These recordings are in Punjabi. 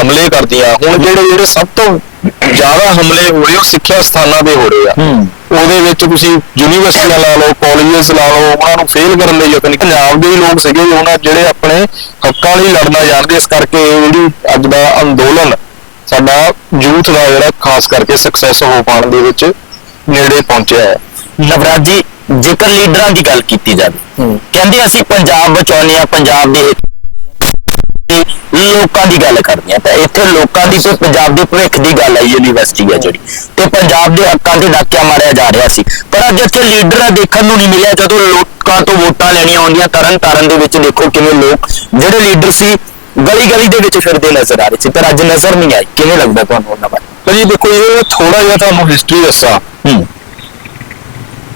ਹਮਲੇ ਕਰਦੀਆਂ। ਹੁਣ ਜਿਹੜੇ ਜਿਹੜੇ ਸਭ ਤੋਂ ਜ਼ਿਆਦਾ ਹਮਲੇ ਹੋ ਰਹੇ ਉਹ ਸਿੱਖਿਆ ਸਥਾਨਾਂ ਦੇ ਹੋ ਰਹੇ ਆ। ਉਹਦੇ ਵਿੱਚ ਤੁਸੀਂ ਯੂਨੀਵਰਸਿਟੀਆਂ ਲਾ ਲਓ ਕਾਲਜਸ ਲਾ ਲਓ ਉਹਨਾਂ ਨੂੰ ਫੇਲ ਕਰਨ ਲਈ ਯਤਨ ਪੰਜਾਬ ਦੇ ਲੋਕ ਸੀਗੇ ਉਹਨਾਂ ਜਿਹੜੇ ਆਪਣੇ ਹੱਕਾਂ ਲਈ ਲੜਨਾ ਜਾਣਦੇ ਇਸ ਕਰਕੇ ਜਿਹੜੀ ਅੱਜ ਦਾ ਅੰਦੋਲਨ ਸਾਡਾ ਯੂਥ ਦਾ ਜਿਹੜਾ ਖਾਸ ਕਰਕੇ ਸਕਸੈਸ ਹੋ ਪਾਉਣ ਦੇ ਵਿੱਚ ਨੇੜੇ ਪਹੁੰਚਿਆ ਹੈ। ਨਵਰਾਜ ਜੀ ਜੇਕਰ ਲੀਡਰਾਂ ਦੀ ਗੱਲ ਕੀਤੀ ਜਾਵੇ। ਕਹਿੰਦੇ ਅਸੀਂ ਪੰਜਾਬ ਬਚਾਉਣੇ ਆ ਪੰਜਾਬ ਦੇ ਹਿੱਤ ਦੀ ਲੋਕਾਂ ਦੀ ਗੱਲ ਕਰਦੇ ਆ ਤਾਂ ਇੱਥੇ ਲੋਕਾਂ ਦੀ ਤੇ ਪੰਜਾਬ ਦੇ ਭਵਿੱਖ ਦੀ ਗੱਲ ਹੈ ਯੂਨੀਵਰਸਿਟੀ ਹੈ ਜਿਹੜੀ। ਤੇ ਪੰਜਾਬ ਦੇ ਹੱਕਾਂ ਤੇ ਡਾਕਿਆ ਮਾਰਿਆ ਜਾ ਰਿਹਾ ਸੀ। ਪਰ ਅੱਜ ਇੱਥੇ ਲੀਡਰ ਦੇਖਣ ਨੂੰ ਨਹੀਂ ਮਿਲਿਆ। ਜਦੋਂ ਲੋਕਾਂ ਤੋਂ ਵੋਟਾਂ ਲੈਣੀਆਂ ਆਉਂਦੀਆਂ ਤਰਨ ਤਾਰਨ ਦੇ ਵਿੱਚ ਦੇਖੋ ਕਿਵੇਂ ਲੋਕ ਜਿਹੜੇ ਲੀਡਰ ਸੀ ਗਲੀ ਗਲੀ ਦੇ ਵਿੱਚ ਫਿਰਦੇ ਨਜ਼ਰ ਆ ਰਹੇ ਸੀ। ਪਰ ਅੱਜ ਨਜ਼ਰ ਨਹੀਂ ਆਈ। ਕਿਵੇਂ ਲੱਗਦਾ ਤੁਹਾਨੂੰ ਉਹਨਾਂ ਬਾਰੇ? ਭਾਜੀ ਦੇਖੋ ਇਹ ਥੋੜਾ ਜਿਹਾ ਤੁਹਾਨੂੰ ਹਿਸਟਰੀ ਦੱਸਾਂ। ਹੂੰ।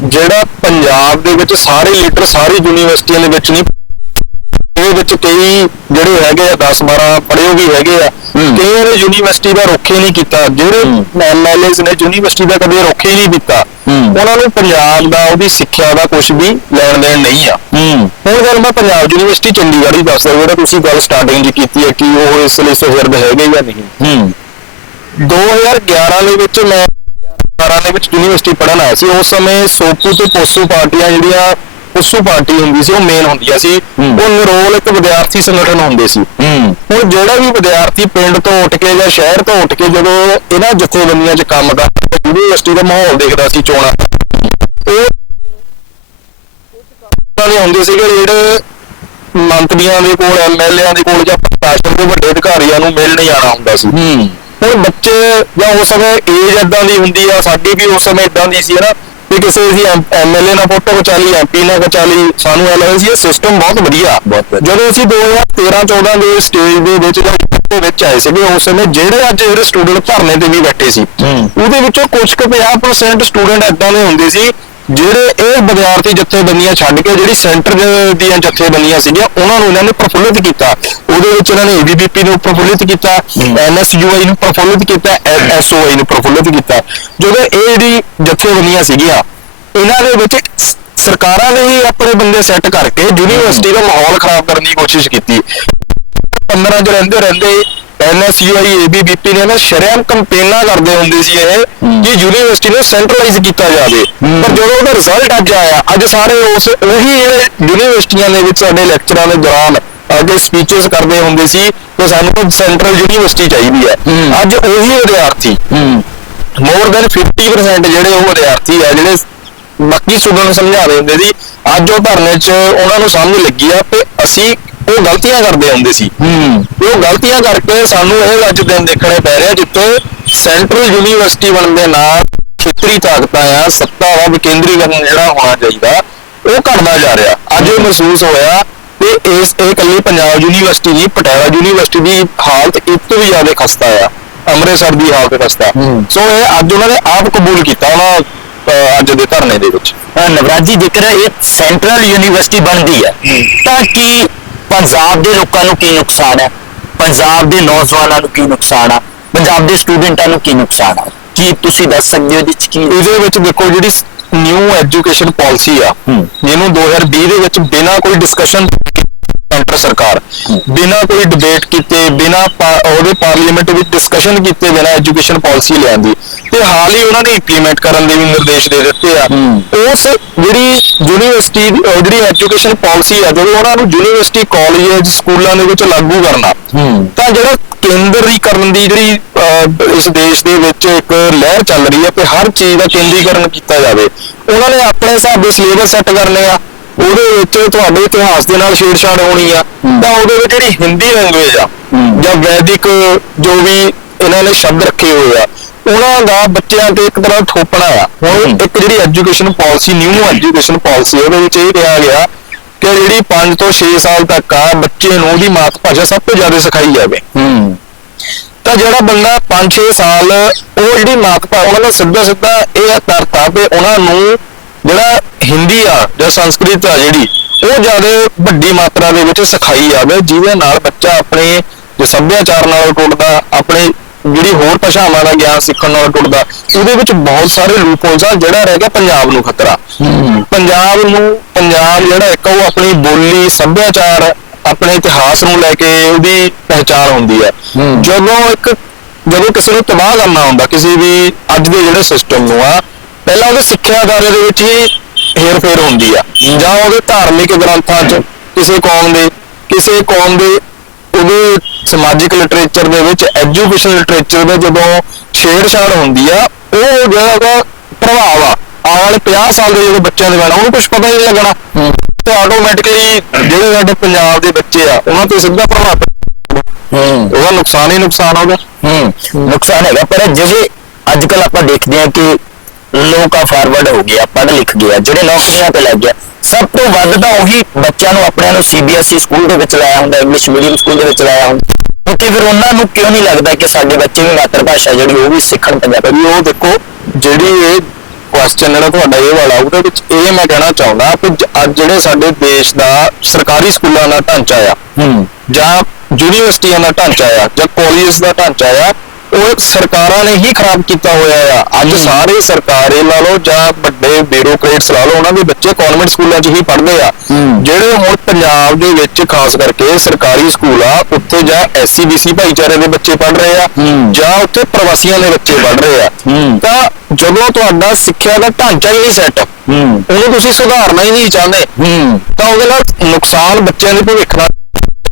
ਜਿਹੜਾ ਪੰਜਾਬ ਦੇ ਵਿੱਚ ਸਾਰੇ ਲੀਡਰ ਸਾਰੀ ਯੂਨੀਵਰਸਿਟੀਆਂ ਦੇ ਵਿੱਚ ਨਹੀਂ ਇਹਦੇ ਵਿੱਚ ਕਈ ਜਿਹੜੇ ਹੈਗੇ ਆ 10 12 ਪੜ੍ਹੇ ਵੀ ਹੈਗੇ ਆ। ਕਈਆਂ ਨੇ ਯੂਨੀਵਰਸਿਟੀ ਦਾ ਰੁੱਖ ਨਹੀਂ ਕੀਤਾ ਜਿਹੜੇ। ਐਮਐਲਏਸ ਨੇ ਯੂਨੀਵਰਸਿਟੀ ਦਾ ਕਦੇ ਰੁੱਖ ਨਹੀਂ ਕੀਤਾ। ਉਹਨਾਂ ਨੂੰ ਪੰਜਾਬ ਦਾ ਉਹਦੀ ਸਿੱਖਿਆ ਦਾ ਕੁਝ ਵੀ ਲੈਣ ਦੇਣ ਨਹੀਂ ਆ ਹੁਣ ਗੱਲ ਮੈਂ ਪੰਜਾਬ ਯੂਨੀਵਰਸਿਟੀ ਚੰਡੀਗੜ੍ਹ ਹੀ ਦੱਸਦਾ ਜਿਹੜਾ ਤੁਸੀਂ ਗੱਲ ਸਟਾਰਟਿੰਗ 'ਚ ਕੀਤੀ ਹੈ ਕਿ ਉਹ ਇਸ ਲਈ ਸੁਹਿਰਦ ਹੈਗੇ ਜਾਂ ਨਹੀਂ ਹੂੰ 2011 ਦੇ ਵਿੱਚ ਮੈਂ 12 ਦੇ ਵਿੱਚ ਯੂਨੀਵਰਸਿਟੀ ਪੜ੍ਹਨ ਆਇਆ ਸੀ ਉਸ ਸਮੇਂ ਸੋਪੂ ਤੇ ਪੋਸੂ ਪਾਰਟੀਆਂ ਜਿਹੜੀਆਂ ਪੋਸੂ ਪਾਰਟੀ ਹੁੰਦੀ ਸੀ ਉਹ ਮੇਨ ਹੁੰਦੀਆਂ ਸੀ। ਉਹ ਨਿਰੋਲ ਇੱਕ ਵਿਦਿਆਰਥੀ ਸੰਗਠਨ ਹੁੰਦੇ ਸੀ। ਹੂੰ। ਹੁਣ ਜਿਹੜਾ ਵੀ ਵਿਦਿਆਰਥੀ ਪਿੰਡ ਤੋਂ ਉੱਠ ਕੇ ਜਾਂ ਸ਼ਹਿਰ ਤੋਂ ਉੱਠ ਕੇ ਜਦੋਂ ਇਹਨਾਂ ਜਥੇਬੰਦੀਆਂ 'ਚ ਕੰਮ ਕਰਦਾ ਯੂਨੀਵਰਸਿਟੀ ਦਾ ਮਾਹੌਲ ਦੇਖਦਾ ਸੀ ਚੋਣਾਂ ਉਹ ਵਾਲੇ ਹੁੰਦੇ ਸੀਗੇ ਜਿਹੜੇ ਮੰਤਰੀਆਂ ਦੇ ਕੋਲ ਐਮਐਲਏਆਂ ਦੇ ਕੋਲ ਜਾਂ ਪ੍ਰਸ਼ਾਸਨ ਦੇ ਵੱਡੇ ਅਧਿਕਾਰੀਆਂ ਨੂੰ ਮਿਲਣ ਜਾਣਾ ਹੁੰਦਾ ਸੀ। ਹੂੰ। ਹੁਣ ਬੱਚੇ ਜਾਂ ਉਸ ਸਮੇਂ ਏਜ ਇਦਾਂ ਦੀ ਹੁੰਦੀ ਆ ਸਾਡੀ ਵੀ ਉਸ ਸਮੇਂ ਇਦਾਂ ਦੀ ਸੀ ਨਾ ਵੀ ਕਿਸੇ ਅਸੀਂ ਐਮਐਲਏ ਨਾਲ ਫੋਟੋ ਖਿਚਾ ਲਈ ਐਮਪੀ ਨਾਲ ਖਿਚਾ ਲਈ ਸਾਨੂੰ ਇਹ ਲੱਗਦਾ ਸੀ ਇਹ ਸਿਸਟਮ ਬਹੁਤ ਵਧੀਆ। ਜਦੋਂ ਅਸੀਂ 2013 14 ਦੇ ਸਟੇਜ ਦੇ ਵਿੱਚ ਦੇ ਵਿੱਚ ਆਏ ਸੀਗੇ ਉਸ ਸਮੇਂ ਜਿਹੜੇ ਅੱਜ ਜਿਹੜੇ ਸਟੂਡੈਂਟ ਧਰਨੇ ਤੇ ਵੀ ਬੈਠੇ ਸੀ। ਉਹਦੇ ਵਿੱਚੋਂ ਕੁਝ ਕੁ 50% ਸਟੂਡੈਂਟ ਇਦਾਂ ਦੇ ਹੁੰਦੇ ਸੀ ਜਿਹੜੇ ਇਹ ਵਿਦਿਆਰਥੀ ਜਥੇਬੰਦੀਆਂ ਛੱਡ ਕੇ ਜਿਹੜੀ ਸੈਂਟਰ ਦੀਆਂ ਜਥੇਬੰਦੀਆਂ ਸੀਗੀਆਂ ਉਹਨਾਂ ਨੂੰ ਇਹਨਾਂ ਨੇ ਪ੍ਰਫੁੱਲਿਤ ਕੀਤਾ ਉਹਦੇ ਵਿੱਚ ਇਹਨਾਂ ਨੇ ਏਬੀਪੀ ਨੂੰ ਪ੍ਰਫੁੱਲਿਤ ਕੀਤਾ। ਐਨਐਸਯੂਆਈ ਨੂੰ ਪ੍ਰਫੁੱਲਿਤ ਕੀਤਾ ਐਸਓਆਈ ਨੂੰ ਪ੍ਰਫੁੱਲਿਤ ਕੀਤਾ ਜਦੋਂ ਇਹ ਜਿਹੜੀ ਜਥੇਬੰਦੀਆਂ ਸੀਗੀਆਂ ਇਹਨਾਂ ਦੇ ਵਿੱਚ ਸਰਕਾਰਾਂ ਨੇ ਹੀ ਆਪਣੇ ਬੰਦੇ ਸੈੱਟ ਕਰਕੇ ਯੂਨੀਵਰਸਿਟੀ ਦਾ ਮਾਹੌਲ ਖਰਾਬ ਕਰਨ ਦੀ ਕੋਸ਼ਿਸ਼ ਕੀਤੀ 15 ਚ ਰਹਿੰਦੇ ਰਹਿੰਦੇ ਐਨਐਸਯੂਆਈ ਏਬੀਬੀਪੀ ਨੇ ਨਾ ਸ਼ਰੇਆਮ ਕੰਪੇਨਾਂ ਕਰਦੇ ਹੁੰਦੇ ਸੀ ਇਹ ਹੂੰ। ਕਿ ਯੂਨੀਵਰਸਿਟੀ ਨੂੰ ਸੈਂਟਰਲਾਈਜ਼ ਕੀਤਾ ਜਾਵੇ ਹੂੰ। ਪਰ ਜਦੋਂ ਉਹਦਾ ਰਿਜ਼ਲਟ ਅੱਜ ਆਇਆ ਅੱਜ ਸਾਰੇ ਉਸ ਉਹੀ ਯੂਨੀਵਰਸਿਟੀਆਂ ਦੇ ਵਿੱਚ ਸਾਡੇ ਲੈਕਚਰਾਂ ਦੇ ਦੌਰਾਨ ਅੱਗੇ ਸਪੀਚਸ ਕਰਦੇ ਹੁੰਦੇ ਸੀ ਕਿ ਸਾਨੂੰ ਸੈਂਟਰਲ ਯੂਨੀਵਰਸਿਟੀ ਚਾਹੀਦੀ ਹੈ ਹੂੰ। ਅੱਜ ਉਹੀ ਵਿਦਿਆਰਥੀ ਹੂੰ ਮੋਰ ਦੈਨ 50% ਜਿਹੜੇ ਉਹ ਵਿਦਿਆਰਥੀ ਆ ਜਿਹੜੇ ਬਾਕੀ ਸਟੂਡੈਂਟ ਨੂੰ ਸਮਝਾ ਰਹੇ ਹੁੰਦੇ ਸੀ। ਅੱਜ ਉਹ ਧਰਨੇ 'ਚ ਉਹਨਾਂ ਨੂੰ ਸਮਝ ਲੱਗੀ ਆ ਕਿ ਅਸੀਂ ਉਹ ਗਲਤੀਆਂ ਕਰਦੇ ਹੁੰਦੇ ਸੀ। ਹੂੰ। ਉਹ ਗਲਤੀਆਂ ਕਰਕੇ ਸਾਨੂੰ ਇਹ ਅੱਜ ਦਿਨ ਦੇਖਣੇ ਪੈ ਰਿਹਾ ਜਿੱਥੇ ਸੈਂਟਰਲ ਯੂਨੀਵਰਸਿਟੀ ਬਣਨ ਦੇ ਨਾਲ ਖੇਤਰੀ ਤਾਕਤਾਂ ਆ ਸੱਤਾ ਦਾ ਵਿਕੇਂਦਰੀਕਰਨ ਜਿਹੜਾ ਹੋਣਾ ਚਾਹੀਦਾ ਉਹ ਘਟਦਾ ਜਾ ਰਿਹਾ। ਅੱਜ ਇਹ ਮਹਿਸੂਸ ਹੋਇਆ ਕਿ ਇਸ ਇਹ ਇਕੱਲੀ ਪੰਜਾਬ ਯੂਨੀਵਰਸਿਟੀ ਨਹੀਂ ਪਟਿਆਲਾ ਯੂਨੀਵਰਸਿਟੀ ਦੀ ਹਾਲਤ ਇਸ ਤੋਂ ਵੀ ਜ਼ਿਆਦਾ ਖਸਤਾ ਆ। ਅੰਮ੍ਰਿਤਸਰ ਦੀ ਹਾਲਤ ਖਸਤਾ। ਸੋ ਇਹ ਅੱਜ ਉਹਨਾਂ ਨੇ ਆਪ ਕਬੂਲ ਕੀਤਾ। ਉਹਨਾਂ ਅੱਜ ਦੇ ਧਰਨੇ ਦੇ ਵਿੱਚ। ਨਵਰਾਜ ਜੇਕਰ ਇਹ ਸੈਂਟਰਲ ਯੂਨੀਵਰਸਿਟੀ ਬਣਦੀ ਹੈ। ਤਾਂ ਕੀ ਪੰਜਾਬ ਦੇ ਲੋਕਾਂ ਨੂੰ ਕੀ ਨੁਕਸਾਨ ਹੈ? ਪੰਜਾਬ ਦੇ ਨੌਜਵਾਨਾਂ ਨੂੰ ਕੀ ਨੁਕਸਾਨ ਆ? ਪੰਜਾਬ ਦੇ ਸਟੂਡੈਂਟਾਂ ਨੂੰ ਕੀ ਨੁਕਸਾਨ ਆ? ਕੀ ਤੁਸੀਂ ਦੱਸ ਸਕਦੇ ਹੋ ਇਹਦੇ ਚ ਕੀ? ਇਹਦੇ ਵਿੱਚ ਦੇਖੋ ਜਿਹੜੀ ਨਿਊ ਐਜੂਕੇਸ਼ਨ ਪਾਲਿਸੀ ਆ। ਜਿਹਨੂੰ 2020 ਦੇ ਵਿੱਚ ਬਿਨਾਂ ਕੋਈ ਡਿਸਕਸ਼ਨ ਸੈਂਟਰ ਸਰਕਾਰ। ਬਿਨਾਂ ਕੋਈ ਡਿਬੇਟ ਕੀਤੇ ਬਿਨਾਂ ਉਹਦੇ ਪਾਰਲੀਮੈਂਟ ਵਿੱਚ ਡਿਸਕਸ਼ਨ ਕੀਤੇ ਬਿਨਾਂ ਐਜੂਕੇਸ਼ਨ ਪਾਲਿਸੀ ਲਿਆਂਦੀ। ਤੇ ਹਾਲ ਹੀ ਉਹਨਾਂ ਨੇ ਇੰਪਲੀਮੈਂਟ ਕਰਨ ਦੇ ਵੀ ਨਿਰਦੇਸ਼ ਦੇ ਦਿੱਤੇ ਆ। ਉਸ ਜਿਹੜੀ ਯੂਨੀਵਰਸਿਟੀ ਜਿਹੜੀ ਐਜੂਕੇਸ਼ਨ ਪਾਲਿਸੀ ਆ ਜਦੋਂ ਉਹਨਾਂ ਨੂੰ ਯੂਨੀਵਰਸਿਟੀ ਕਾਲਜ ਸਕੂਲਾਂ ਦੇ ਵਿੱਚ ਲਾਗੂ ਕਰਨਾ। ਤਾਂ ਜਿਹੜਾ ਕੇਂਦਰੀਕਰਨ ਦੀ ਜਿਹੜੀ ਇਸ ਦੇਸ਼ ਦੇ ਵਿੱਚ ਇੱਕ ਲਹਿਰ ਚੱਲ ਰਹੀ ਹੈ ਕਿ ਹਰ ਚੀਜ਼ ਦਾ ਕੇਂਦਰੀਕਰਨ ਕੀਤਾ ਜਾਵੇ। ਉਹਨਾਂ ਨੇ ਆਪਣੇ ਹਿਸਾਬ ਦੇ ਸਿਲੇਬਸ ਸੈੱਟ ਕਰਨੇ ਆ। ਉਹਦੇ ਵਿੱਚ ਤੁਹਾਡੇ ਇਤਿਹਾਸ ਦੇ ਨਾਲ ਛੇੜਛਾੜ ਹੋਣੀ ਆ। ਤਾਂ ਉਹਦੇ ਵਿੱਚ ਜਿਹੜੀ ਹਿੰਦੀ ਲੈਂਗੁਏਜ ਆ। ਜਾਂ ਵੈਦਿਕ ਜੋ ਵੀ ਇਹਨਾਂ ਨੇ ਸ਼ਬਦ ਰੱਖੇ ਹੋਏ ਆ ਉਹਨਾਂ ਦਾ ਬੱਚਿਆਂ ਤੇ ਇੱਕ ਤਰ੍ਹਾਂ ਥੋਪਣਾ ਆ ਹੁਣ। ਇੱਕ ਜਿਹੜੀ education policy new education policy ਉਹਦੇ ਵਿੱਚ ਇਹ ਕਿਹਾ ਗਿਆ ਕਿ ਜਿਹੜੀ 5 ਤੋਂ 6 ਸਾਲ ਤੱਕ ਆ ਬੱਚੇ ਨੂੰ ਉਹਦੀ ਮਾਤ ਭਾਸ਼ਾ ਸਭ ਤੋਂ ਜ਼ਿਆਦਾ ਸਿਖਾਈ ਜਾਵੇ ਤਾਂ ਜਿਹੜਾ ਬੰਦਾ 5-6 ਸਾਲ ਉਹ ਜਿਹੜੀ ਮਾਤ ਭਾਸ਼ਾ ਉਹਨਾਂ ਦਾ ਸਿੱਧਾ ਸਿੱਧਾ ਇਹ ਤਰਤਾ ਤੇ ਉਹਨਾਂ ਨੂੰ ਜਿਹੜਾ ਹਿੰਦੀ ਆ ਜਾਂ ਸੰਸਕ੍ਰਿਤ ਆ ਜਿਹੜੀ ਉਹ ਜ਼ਿਆਦਾ ਵੱਡੀ ਮਾਤਰਾ ਦੇ ਵਿੱਚ ਸਿਖਾਈ ਜਾਵੇ ਜਿਹਦੇ ਨਾਲ ਬੱਚਾ ਆਪਣੇ ਜੋ ਸੱਭਿਆਚਾਰ ਨਾਲ ਟੁੱਟਦਾ ਆਪਣੇ ਜਿਹੜੀ ਹੋਰ ਭਾਸ਼ਾਵਾਂ ਦਾ ਗਿਆਨ ਸਿੱਖਣ ਨਾਲ ਟੁੱਟਦਾ ਉਹਦੇ ਵਿੱਚ ਬਹੁਤ ਸਾਰੇ ਲੂਪਹੋਲਸ ਆ ਜਿਹੜਾ ਰਹਿ ਗਿਆ ਪੰਜਾਬ ਨੂੰ ਖਤਰਾ। ਪੰਜਾਬ ਨੂੰ ਪੰਜਾਬ ਜਿਹੜਾ ਇੱਕ ਉਹ ਆਪਣੀ ਬੋਲੀ ਸੱਭਿਆਚਾਰ ਆਪਣੇ ਇਤਿਹਾਸ ਨੂੰ ਲੈ ਕੇ ਉਹਦੀ ਪਹਿਚਾਣ ਹੁੰਦੀ ਹੈ। ਜਦੋਂ ਇੱਕ ਜਦੋਂ ਕਿਸੇ ਨੂੰ ਤਬਾਹ ਕਰਨਾ ਹੁੰਦਾ ਕਿਸੇ ਵੀ ਅੱਜ ਦੇ ਜਿਹੜੇ ਸਿਸਟਮ ਨੂੰ ਆ ਪਹਿਲਾਂ ਉਹਦੇ ਸਿੱਖਿਆ ਅਦਾਰੇ ਦੇ ਵਿੱਚ ਹੀ ਹੇਰ-ਫੇਰ ਹੁੰਦੀ ਆ। ਜਾਂ ਉਹਦੇ ਧਾਰਮਿਕ ਗ੍ਰੰਥਾਂ 'ਚ ਕਿਸੇ ਕੌਮ ਦੇ ਕਿਸੇ ਕੌਮ ਦੇ ਉਹਦੇ ਸਮਾਜਿਕ ਲਿਟਰੇਚਰ ਦੇ ਵਿੱਚ ਐਜੂਕੇਸ਼ਨ ਲਿਟਰੇਚਰ ਦੇ ਜਦੋਂ ਛੇੜਛਾੜ ਹੁੰਦੀ ਆ ਉਹ ਜਿਹੜਾ ਉਹਦਾ ਪ੍ਰਭਾਵ ਆ। ਆਉਣ ਵਾਲੇ 50 ਸਾਲ ਦੇ ਜਿਹੜੇ ਬੱਚਿਆਂ ਦੇ ਬਾਰੇ ਉਹਨੂੰ ਕੁਝ ਪਤਾ ਹੀ ਨਹੀਂ ਲੱਗਣਾ। ਤੇ ਆਟੋਮੈਟਿਕਲੀ ਜਿਹੜੇ ਸਾਡੇ ਪੰਜਾਬ ਦੇ ਬੱਚੇ ਆ ਉਹਨਾਂ ਤੇ ਸਿੱਧਾ ਪ੍ਰਭਾਵ। ਹੂੰ। ਉਹਦਾ ਨੁਕਸਾਨ ਹੀ ਨੁਕਸਾਨ ਆ ਉਹਦਾ ਹੂੰ। ਨੁਕਸਾਨ ਹੈਗਾ ਪਰ ਜਿਹੜੇ ਅੱਜ ਕੱਲ ਆਪਾਂ ਦੇਖਦੇ ਹਾਂ ਕਿ ਲੋਕ ਫਾਰਵਰਡ ਹੋ ਗਿਆ ਪੜ੍ਹ ਲਿਖ ਗਿਆ ਜਿਹੜੇ ਨੌਕਰੀਆਂ ਤੇ ਲੱਗ ਗਿਆ। ਸਭ ਤੋਂ ਵੱਧ ਤਾਂ ਉਹੀ ਬੱਚਿਆਂ ਨੂੰ ਆਪਣਿਆਂ ਨੂੰ ਸੀਬੀਐਸਈ ਸਕੂਲ ਦੇ ਵਿੱਚ ਲਾਇਆ ਹੁੰਦਾ ਇੰਗਲਿਸ਼ ਮੀਡੀਅਮ ਸਕੂਲ ਦੇ ਵਿੱਚ ਲਾਇਆ ਹੁੰਦਾ। ਉੱਥੇ ਫਿਰ ਉਹਨਾਂ ਨੂੰ ਕਿਉਂ ਨਹੀਂ ਲੱਗਦਾ ਕਿ ਸਾਡੇ ਬੱਚੇ ਵੀ ਮਾਤਰ ਭਾਸ਼ਾ ਜਿਹੜੀ ਉਹ ਵੀ ਸਿੱਖਣ ਪੰਜਾਬੀ? ਉਹ ਦੇਖੋ ਜਿਹੜੀ ਇਹ ਕੁਐਸਚਨ ਜਿਹੜਾ ਤੁਹਾਡਾ ਇਹ ਵਾਲਾ ਉਹਦੇ ਵਿੱਚ ਇਹ ਮੈਂ ਕਹਿਣਾ ਚਾਹੁੰਦਾ ਕਿ ਅੱਜ ਜਿਹੜੇ ਸਾਡੇ ਦੇਸ਼ ਦਾ ਸਰਕਾਰੀ ਸਕੂਲਾਂ ਦਾ ਢਾਂਚਾ ਆ ਹੂੰ। ਜਾਂ ਯੂਨੀਵਰਸਿਟੀਆਂ ਦਾ ਢਾਂਚਾ ਆ ਜਾਂ ਕਾਲਜਸ ਦਾ ਢਾਂਚਾ ਆ ਉਹ ਸਰਕਾਰਾਂ ਨੇ ਹੀ ਖਰਾਬ ਕੀਤਾ ਹੋਇਆ ਆ ਅੱਜ ਸਾਰੇ ਸਰਕਾਰੀ ਲਾ ਲਓ ਜਾਂ ਵੱਡੇ ਬਿਊਰੋਕਰੇਟਸ ਲਾ ਲਓ ਉਹਨਾਂ ਦੇ ਬੱਚੇ ਕਨਵੈਂਟ ਸਕੂਲਾਂ 'ਚ ਹੀ ਪੜ੍ਹਦੇ ਆ। ਜਿਹੜੇ ਹੁਣ ਪੰਜਾਬ ਦੇ ਵਿੱਚ ਖਾਸ ਕਰਕੇ ਸਰਕਾਰੀ ਸਕੂਲ ਆ ਉੱਥੇ ਜਾਂ ਐਸਸੀ ਬੀਸੀ ਭਾਈਚਾਰੇ ਦੇ ਬੱਚੇ ਪੜ੍ਹ ਰਹੇ ਆ। ਜਾਂ ਉੱਥੇ ਪ੍ਰਵਾਸੀਆਂ ਦੇ ਬੱਚੇ ਪੜ੍ਹ ਰਹੇ ਆ। ਤਾਂ ਜਦੋਂ ਤੁਹਾਡਾ ਸਿੱਖਿਆ ਦਾ ਢਾਂਚਾ ਹੀ ਨਹੀਂ ਸੈੱਟ ਹੂੰ ਉਹਨੂੰ ਤੁਸੀਂ ਸੁਧਾਰਨਾ ਹੀ ਨਹੀਂ ਚਾਹੁੰਦੇ ਤਾਂ ਉਹਦੇ ਨਾਲ ਨੁਕਸਾਨ ਬੱਚਿਆਂ ਦੇ ਭਵਿੱਖ ਨਾਲ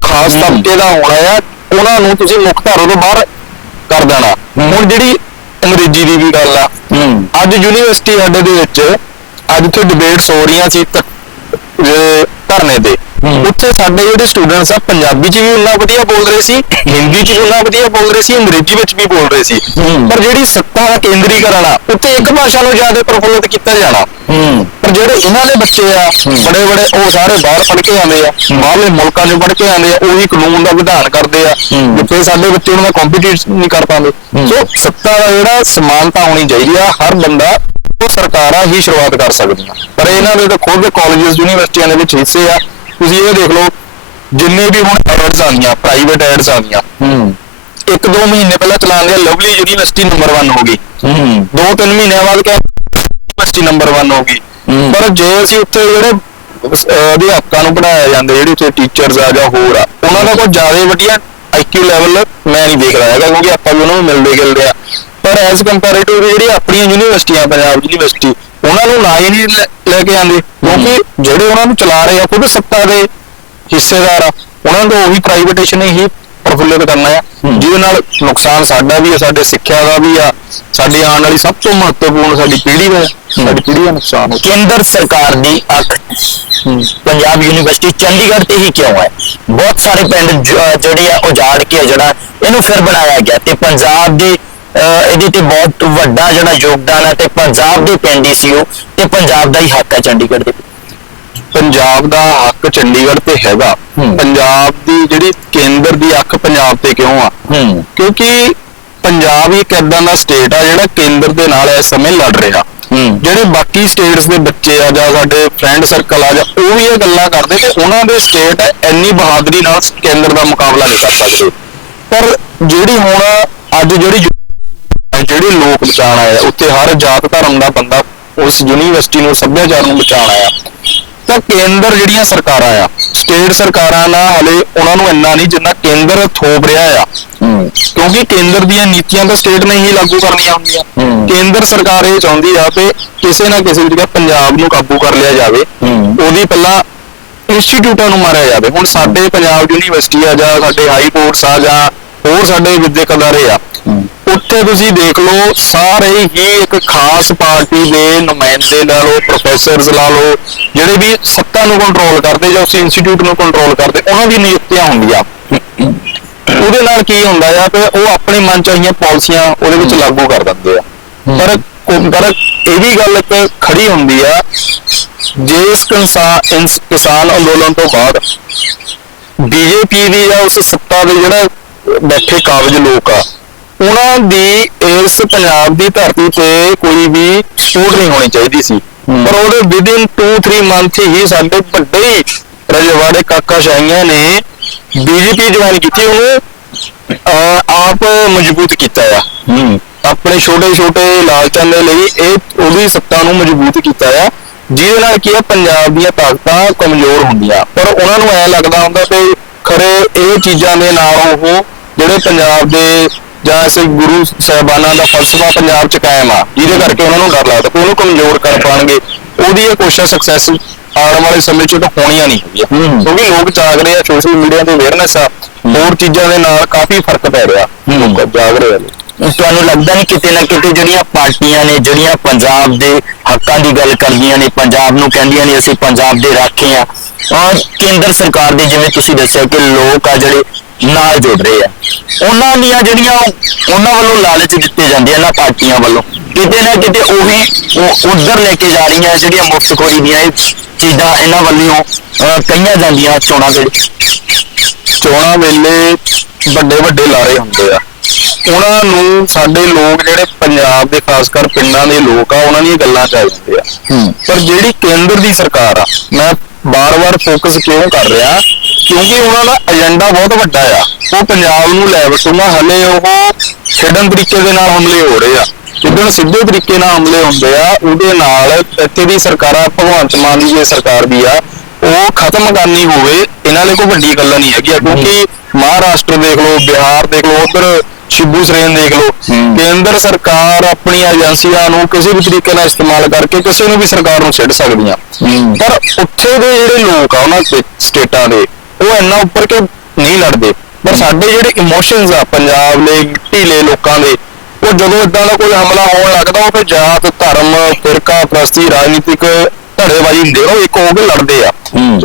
ਖਾਸ। ਤਬਕੇ ਦਾ ਹੋਣਾ ਆ ਉਹਨਾਂ ਨੂੰ ਤੁਸੀਂ ਮੁੱਖ ਧਾਰਾ ਤੋਂ ਬਾਹਰ ਕਰ ਦੇਣਾ। ਹੁਣ ਜਿਹੜੀ ਅੰਗਰੇਜ਼ੀ ਦੀ ਵੀ ਗੱਲ ਆ ਅੱਜ ਯੂਨੀਵਰਸਿਟੀ ਸਾਡੇ ਦੇ ਵਿੱਚ ਅੱਜ ਉੱਥੇ ਡਿਬੇਟਸ ਹੋ ਰਹੀਆਂ ਸੀ ਧਰਨੇ ਤੇ। ਉੱਥੇ ਸਾਡੇ ਜਿਹੜੇ ਸਟੂਡੈਂਟਸ ਆ ਪੰਜਾਬੀ 'ਚ ਵੀ ਉਨਾ ਵਧੀਆ ਬੋਲ ਰਹੇ ਸੀ ਹਿੰਦੀ 'ਚ ਵੀ ਵਧੀਆ ਬੋਲ ਰਹੇ ਸੀ ਅੰਗਰੇਜ਼ੀ ਵਿੱਚ ਵੀ ਬੋਲ ਰਹੇ ਸੀ। ਪਰ ਜਿਹੜੀ ਸੱਤਾ ਦਾ ਕੇਂਦਰੀਕਰਨ ਆ ਉੱਥੇ ਇੱਕ ਭਾਸ਼ਾ ਨੂੰ ਜ਼ਿਆਦਾ ਪ੍ਰਫੁੱਲਿਤ ਕੀਤਾ ਜਾਣਾ। ਪਰ ਜਿਹੜੇ ਇਹਨਾਂ ਦੇ ਬੱਚੇ ਆ ਬੜੇ ਬੜੇ ਉਹ ਸਾਰੇ ਬਾਹਰ ਪੜ੍ਹ ਕੇ ਆਉਂਦੇ ਆ ਬਾਹਰਲੇ ਮੁਲਕਾਂ 'ਚ ਪੜ੍ਹ ਕੇ ਆਉਂਦੇ ਆ ਉਹੀ ਕਾਨੂੰਨ ਦਾ ਵਿਧਾਨ ਕਰਦੇ ਆ। ਜਿੱਥੇ ਸਾਡੇ ਬੱਚੇ ਉਹਨਾਂ ਦਾ ਕੰਪੀਟੀਸ਼ਨ ਨਹੀਂ ਕਰ ਪਾਉਂਦੇ। ਸੋ ਸੱਤਾ ਦਾ ਜਿਹੜਾ ਸਮਾਨਤਾ ਹੋਣੀ ਚਾਹੀਦੀ ਆ ਹਰ ਬੰਦਾ ਉਹ ਸਰਕਾਰਾਂ ਹੀ ਸ਼ੁਰੂਆਤ ਕਰ ਸਕਦੀਆਂ। ਪਰ ਇਹਨਾਂ ਦੇ ਤਾਂ ਖੁਦ ਕਾਲਜਸ ਯੂਨੀਵਰਸਿਟੀਆਂ ਦੇ ਵਿੱਚ ਹਿੱਸੇ ਆ ਤੁਸੀਂ ਇਹ ਦੇਖ ਲਓ ਜਿੰਨੇ ਵੀ ਹੁਣ ਐਡਸ ਆਉਂਦੀਆਂ ਪ੍ਰਾਈਵੇਟ ਐਡਸ ਆਉਂਦੀਆਂ ਹੂੰ। ਇੱਕ ਦੋ ਮਹੀਨੇ ਪਹਿਲਾਂ ਚਲਾਉਂਦੇ ਆ ਲਵਲੀ ਯੂਨੀਵਰਸਿਟੀ ਨੰਬਰ 1 ਹੋ ਗਈ। ਹੂੰ। ਦੋ ਤਿੰਨ ਮਹੀਨਿਆਂ ਬਾਅਦ ਕਿ ਯੂਨੀਵਰਸਿਟੀ ਨੰਬਰ 1 ਹੋ ਗਈ। ਪਰ ਜੇ ਅਸੀਂ ਉੱਥੇ ਜਿਹੜੇ ਅਧਿਆਪਕਾਂ ਨੂੰ ਪੜਾਇਆ ਜਾਂਦੇ ਜਿਹੜੇ ਉੱਥੇ ਟੀਚਰਸ ਆ ਜਾਂ ਹੋਰ ਆ ਉਹਨਾਂ ਦਾ ਕੋਈ ਜ਼ਿਆਦਾ ਵਧੀਆ ਆਈਕਿਊ ਲੈਵਲ ਮੈਂ ਨਹੀਂ ਦੇਖ ਰਿਹਾ ਹੈਗਾ ਕਿਉਂਕਿ ਆਪਾਂ ਵੀ ਉਹਨਾਂ ਨੂੰ ਮਿਲਦੇ ਗਿਲਦੇ ਆ। ਪਰ ਐਸ ਕੰਪੈਰੀਟਿਵ ਜਿਹੜੀ ਆਪਣੀਆਂ ਯੂਨੀਵਰਸਿਟੀਆਂ ਪੰਜਾਬ ਯੂਨੀਵਰਸਿਟੀ ਉਹਨਾਂ ਨੂੰ ਨਾ ਹੀ ਨਹੀਂ ਲੈ- ਲੈ ਕੇ ਆਉਂਦੇ। ਕਿਉਂਕਿ ਜਿਹੜੇ ਉਹਨਾਂ ਨੂੰ ਚਲਾ ਰਹੇ ਆ ਖੁਦ ਸੱਤਾ ਦੇ ਹਿੱਸੇਦਾਰ ਆ ਉਹਨਾਂ ਨੂੰ ਉਹੀ ਪ੍ਰਾਈਵੇਟੇਸ਼ਨ ਹੀ ਪ੍ਰਫੁੱਲਿਤ ਕਰਨਾ ਆ। ਹੂੰ। ਜਿਹਦੇ ਨਾਲ ਨੁਕਸਾਨ ਸਾਡਾ ਵੀ ਆ ਸਾਡੇ ਸਿੱਖਿਆ ਦਾ ਵੀ ਆ ਸਾਡੀ ਆਉਣ ਵਾਲੀ ਸਭ ਤੋਂ ਮਹੱਤਵਪੂਰਨ ਸਾਡੀ ਪੀੜ੍ਹੀ ਦਾ ਸਾਡੀ ਪੀੜ੍ਹੀ ਦਾ ਨੁਕਸਾਨ ਹੋ ਕੇਂਦਰ ਸਰਕਾਰ ਦੀ ਅੱਖ। ਪੰਜਾਬ ਯੂਨੀਵਰਸਿਟੀ ਚੰਡੀਗੜ੍ਹ ਤੇ ਹੀ ਕਿਉਂ ਹੈ? ਬਹੁਤ ਸਾਰੇ ਪਿੰਡ ਜ- ਜਿਹੜੇ ਆ ਉਜਾੜ ਕੇ ਜਿਹੜਾ ਇਹਨੂੰ ਫਿਰ ਬਣਾਇਆ ਗਿਆ ਤੇ ਪੰਜਾਬ ਦੇ ਇਹਦੇ ਤੇ ਬਹੁਤ ਵੱਡਾ ਜਿਹੜਾ ਯੋਗਦਾਨ ਹੈ ਤੇ ਪੰਜਾਬ ਦੇ ਪਿੰਡ ਹੀ ਸੀ ਉਹ ਤੇ ਪੰਜਾਬ ਦਾ ਹੀ ਹੱਕ ਹੈ ਚੰਡੀਗੜ੍ਹ ਦੇ ਪੰਜਾਬ ਦਾ ਹੱਕ ਚੰਡੀਗੜ੍ਹ ਤੇ ਹੈਗਾ। ਪੰਜਾਬ ਦੀ ਜਿਹੜੀ ਕੇਂਦਰ ਦੀ ਅੱਖ ਪੰਜਾਬ ਤੇ ਕਿਉਂ ਆ? ਕਿਉਂਕਿ ਪੰਜਾਬ ਇੱਕ ਏਦਾਂ ਦਾ ਸਟੇਟ ਆ ਜਿਹੜਾ ਕੇਂਦਰ ਦੇ ਨਾਲ ਇਸ ਸਮੇਂ ਲੜ ਰਿਹਾ। ਜਿਹੜੇ ਬਾਕੀ ਸਟੇਟਸ ਦੇ ਬੱਚੇ ਆ ਜਾਂ ਸਾਡੇ ਫਰੈਂਡ ਸਰਕਲ ਆ ਜਾਂ ਉਹ ਵੀ ਇਹ ਗੱਲਾਂ ਕਰਦੇ ਤੇ ਉਹਨਾਂ ਦੇ ਸਟੇਟ ਇੰਨੀ ਬਹਾਦਰੀ ਨਾਲ ਕੇਂਦਰ ਦਾ ਮੁਕਾਬਲਾ ਨਹੀਂ ਕਰ ਸਕਦੇ। ਪਰ ਜਿਹੜੀ ਹੁਣ ਅੱਜ ਜਿਹੜੀ ਜਿਹੜੀ ਲੋਕ ਬਚਾਉਣ ਆਇਆ ਉੱਥੇ ਹਰ ਜਾਤ ਧਰਮ ਦਾ ਬੰਦਾ ਉਸ ਯੂਨੀਵਰਸਿਟੀ ਨੂੰ ਸੱਭਿਆਚਾਰ ਨੂੰ ਬਚਾਉਣ ਆਇਆ। ਤਾਂ ਕੇਂਦਰ ਜਿਹੜੀਆਂ ਸਰਕਾਰਾਂ ਆ ਸਟੇਟ ਸਰਕਾਰਾਂ ਨਾਲ ਹਲੇ ਉਹਨਾਂ ਨੂੰ ਇੰਨਾ ਨਹੀਂ ਜਿੰਨਾ ਕੇਂਦਰ ਥੋਪ ਰਿਹਾ ਆ। ਕਿਉਂਕਿ ਕੇਂਦਰ ਦੀਆਂ ਨੀਤੀਆਂ ਤਾਂ ਸਟੇਟ ਨੇ ਹੀ ਲਾਗੂ ਕਰਨੀਆਂ ਹੁੰਦੀਆਂ। ਕੇਂਦਰ ਸਰਕਾਰ ਇਹ ਚਾਹੁੰਦੀ ਆ ਕਿ ਕਿਸੇ ਨਾ ਕਿਸੇ ਜਗ੍ਹਾ ਪੰਜਾਬ ਨੂੰ ਕਾਬੂ ਕਰ ਲਿਆ ਜਾਵੇ। ਉਹਦੀ ਪਹਿਲਾਂ ਇੰਸਟੀਚਿਊਟਾਂ ਨੂੰ ਮਾਰਿਆ ਜਾਵੇ। ਹੁਣ ਸਾਡੇ ਪੰਜਾਬ ਯੂਨੀਵਰਸਿਟੀ ਆ ਜਾਂ ਸਾਡੇ ਹਾਈ ਕੋਰਟਸ ਆ ਜਾਂ ਹੋਰ ਸਾਡੇ ਵਿਦਿਅਕ ਅਦਾਰੇ ਆ। ਉੱਥੇ ਤੁਸੀਂ ਦੇਖ ਲਓ ਸਾਰੇ ਹੀ ਇੱਕ ਖਾਸ ਪਾਰਟੀ ਦੇ ਨੁਮਾਇੰਦੇ ਲਾ ਲਓ ਪ੍ਰੋਫੈਸਰਸ ਲਾ ਲਓ ਜਿਹੜੇ ਵੀ ਸੱਤਾ ਨੂੰ ਕੰਟਰੋਲ ਕਰਦੇ ਜਾਂ ਉਸ ਇੰਸਟੀਚਿਊਟ ਨੂੰ ਕੰਟਰੋਲ ਕਰਦੇ ਉਹਨਾਂ ਦੀ ਨਿਯੁਕਤੀਆਂ ਹੁੰਦੀਆਂ। ਉਹਦੇ ਨਾਲ ਕੀ ਹੁੰਦਾ ਆ ਕਿ ਉਹ ਆਪਣੇ ਮਨ ਚ ਆਈਆਂ ਪਾਲਿਸੀਆਂ ਉਹਦੇ ਵਿੱਚ ਲਾਗੂ ਕਰ ਦਿੰਦੇ ਆ। ਪਰ ਪਰ ਇਹ ਵੀ ਗੱਲ ਇੱਕ ਖੜੀ ਹੁੰਦੀ ਆ ਜੇ ਇਸ ਕਿਸਾਨ ਅੰਦੋਲਨ ਤੋਂ ਬਾਅਦ ਬੀਜੇਪੀ ਦੀ ਜਾਂ ਉਸ ਸੱਤਾ ਦੇ ਜਿਹੜਾ ਬੈਠੇ ਕਾਬਜ ਲੋਕ ਆ। ਉਹਨਾਂ ਦੀ ਇਸ ਪੰਜਾਬ ਦੀ ਧਰਤੀ ਤੇ ਕੋਈ ਵੀ ਸਪੋਰਟ ਨਹੀਂ ਹੋਣੀ ਚਾਹੀਦੀ ਸੀ। ਪਰ ਉਹਦੇ ਵਿਦਿਨ 2-3 ਮੰਥ ਹੀ ਸਾਡੇ ਵੱਡੇ ਰਜਵਾੜੇ ਕਾਕਾ ਸ਼ਾਹੀਆਂ ਨੇ ਬੀਜੇਪੀ ਜੁਆਇਨ ਕੀਤੀ ਉਹਨੂੰ ਆਪ ਮਜ਼ਬੂਤ ਕੀਤਾ ਆ। ਆਪਣੇ ਛੋਟੇ ਛੋਟੇ ਲਾਲਚਾਂ ਦੇ ਲਈ ਇਹ ਉਹਦੀ ਸੱਤਾ ਨੂੰ ਮਜ਼ਬੂਤ ਕੀਤਾ ਆ। ਜਿਹਦੇ ਨਾਲ ਕੀ ਹੈ ਪੰਜਾਬ ਦੀਆਂ ਤਾਕਤਾਂ ਕਮਜ਼ੋਰ ਹੁੰਦੀਆਂ। ਪਰ ਉਹਨਾਂ ਨੂੰ ਐ ਲੱਗਦਾ ਹੁੰਦਾ ਕਿ ਖਰੇ ਇਹ ਚੀਜ਼ਾਂ ਦੇ ਨਾਲ ਉਹ ਜਿਹੜੇ ਪੰਜਾਬ ਦੇ ਜਾਂ ਐਸੇ ਗੁਰੂ ਸਾਹਿਬਾਨਾਂ ਦਾ ਫਲਸਫਾ ਪੰਜਾਬ 'ਚ ਕਾਇਮ ਆ ਜਿਹਦੇ ਕਰਕੇ ਉਹਨਾਂ ਨੂੰ ਡਰ ਲੱਗਦਾ ਕਿ ਉਹਨੂੰ ਕਮਜ਼ੋਰ ਕਰ ਪਾਣਗੇ ਉਹਦੀ ਇਹ ਕੋਸ਼ਿਸ਼ ਸਕਸੈਸ ਆਉਣ ਵਾਲੇ ਸਮੇਂ 'ਚ ਤਾਂ ਹੋਣੀਆਂ ਨਹੀਂ ਹੈਗੀਆਂ। ਕਿਉਂਕਿ ਲੋਕ ਜਾਗ ਰਹੇ ਆ ਸੋਸ਼ਲ ਮੀਡੀਆ ਤੇ ਅਵੇਅਰਨੈਸ ਆ ਹੋਰ ਚੀਜ਼ਾਂ ਦੇ ਨਾਲ ਕਾਫੀ ਫ਼ਰਕ ਪੈ ਰਿਹਾ ਲੋਕ ਜਾਗ ਰਹੇ ਆ ਲੋਕ। ਤੁਹਾਨੂੰ ਲੱਗਦਾ ਨਹੀਂ ਕਿਤੇ ਨਾ ਕਿਤੇ ਜਿਹੜੀਆਂ ਪਾਰਟੀਆਂ ਨੇ ਜਿਹੜੀਆਂ ਪੰਜਾਬ ਦੇ ਹੱਕਾਂ ਦੀ ਗੱਲ ਕਰਦੀਆਂ ਨੇ ਪੰਜਾਬ ਨੂੰ ਕਹਿੰਦੀਆਂ ਨੇ ਅਸੀਂ ਪੰਜਾਬ ਦੇ ਰਾਖੇ ਆ ਔਰ ਕੇਂਦਰ ਸਰਕਾਰ ਦੇ ਜਿਵੇਂ ਤੁਸੀਂ ਦੱਸਿਆ ਕਿ ਲੋਕ ਆ ਜਿਹੜੇ ਨਾਲ ਜੁੜ ਰਹੇ ਆ। ਉਹਨਾਂ ਦੀਆਂ ਜਿਹੜੀਆਂ ਉਹਨਾਂ ਵੱਲੋਂ ਲਾਲਚ ਦਿੱਤੇ ਜਾਂਦੇ ਆ ਇਹਨਾਂ ਪਾਰਟੀਆਂ ਵੱਲੋਂ। ਕਿਤੇ ਨਾ ਕਿਤੇ ਉਹੀ ਉਧਰ ਲੈ ਕੇ ਜਾ ਰਹੀਆਂ ਜਿਹੜੀਆਂ ਮੁਫਤਖੋਰੀ ਦੀਆਂ ਇਹ ਚੀਜ਼ਾਂ ਇਹਨਾਂ ਵੱਲੋਂ ਕਹੀਆਂ ਜਾਂਦੀਆਂ ਚੋਣਾਂ ਦੇ ਚੋਣਾਂ ਵੇਲੇ ਵੱਡੇ ਵੱਡੇ ਲਾਰੇ ਹੁੰਦੇ ਆ। ਉਹਨਾਂ ਨੂੰ ਸਾਡੇ ਲੋਕ ਜਿਹੜੇ ਪੰਜਾਬ ਦੇ ਖਾਸ ਕਰ ਪਿੰਡਾਂ ਦੇ ਲੋਕ ਆ ਉਹਨਾਂ ਦੀਆਂ ਗੱਲਾਂ ਚ ਆ ਜਾਂਦੇ ਆ। ਹੂੰ। ਪਰ ਜਿਹੜੀ ਕੇਂਦਰ ਦੀ ਸਰਕਾਰ ਆ ਮੈਂ ਬਾਰ-ਬਾਰ ਫੋਕਸ ਕਿਉਂ ਕਰ ਰਿਹਾ ਕਿਉਂਕਿ ਉਹਨਾਂ ਦਾ ਏਜੰਡਾ ਬਹੁਤ ਵੱਡਾ ਆ ਉਹ ਪੰਜਾਬ ਨੂੰ ਲੈ ਬਟੂਗਾ ਹਲੇ ਉਹ ਖੇਡਣ ਤਰੀਕੇ ਦੇ ਨਾਲ ਹਮਲੇ ਹੋ ਰਹੇ ਆ ਜਿੱਦਣ ਸਿੱਧੇ ਤਰੀਕੇ ਨਾਲ ਹਮਲੇ ਹੁੰਦੇ ਆ ਉਹਦੇ ਨਾਲ ਇੱਥੇ ਦੀ ਸਰਕਾਰਾਂ ਭਗਵੰਤ ਮਾਨ ਦੀ ਜੇ ਸਰਕਾਰ ਵੀ ਆ ਉਹ ਖਤਮ ਕਰਨੀ ਹੋਵੇ ਇਹਨਾਂ ਲਈ ਕੋਈ ਵੱਡੀ ਗੱਲ ਨਹੀਂ ਹੈਗੀ ਕਿਉਂਕਿ ਮਹਾਰਾਸ਼ਟਰ ਦੇਖ ਲਓ ਬਿਹਾਰ ਦੇਖ ਲਓ ਉਧਰ ਸ਼ਿਬੂ ਸਰੇਨ ਦੇਖ ਲਓ। ਕੇਂਦਰ ਸਰਕਾਰ ਆਪਣੀਆਂ ਏਜੰਸੀਆਂ ਨੂੰ ਕਿਸੇ ਵੀ ਤਰੀਕੇ ਨਾਲ ਇਸਤੇਮਾਲ ਕਰਕੇ ਕਿਸੇ ਨੂੰ ਵੀ ਸਰਕਾਰ ਨੂੰ ਛੱਡ ਸਕਦੀਆਂ। ਪਰ ਉੱਥੇ ਦੇ ਜਿਹੜੇ ਲੋਕ ਆ ਉਹਨਾਂ ਦੇ ਸਟੇਟਾਂ ਦੇ ਉਹ ਇੰਨਾ ਉੱਪਰ ਕੇ ਨਹੀਂ ਲੜਦੇ। ਪਰ ਸਾਡੇ ਜਿਹੜੇ ਇਮੋਸ਼ਨਸ ਆ ਪੰਜਾਬ ਦੇ ਢੀਲੇ ਲੋਕਾਂ ਦੇ ਉਹ ਜਦੋਂ ਇਦਾਂ ਦਾ ਕੋਈ ਹਮਲਾ ਹੋਣ ਲੱਗਦਾ ਉਹ ਫਿਰ ਜਾਤ ਧਰਮ ਫਿਰਕਾ ਪ੍ਰਸਤੀ ਰਾਜਨੀਤਿਕ ਧੜੇਬਾਜ਼ੀ ਆ, ਉਹ ਇੱਕ ਹੋ ਕੇ ਲੜਦੇ ਆ।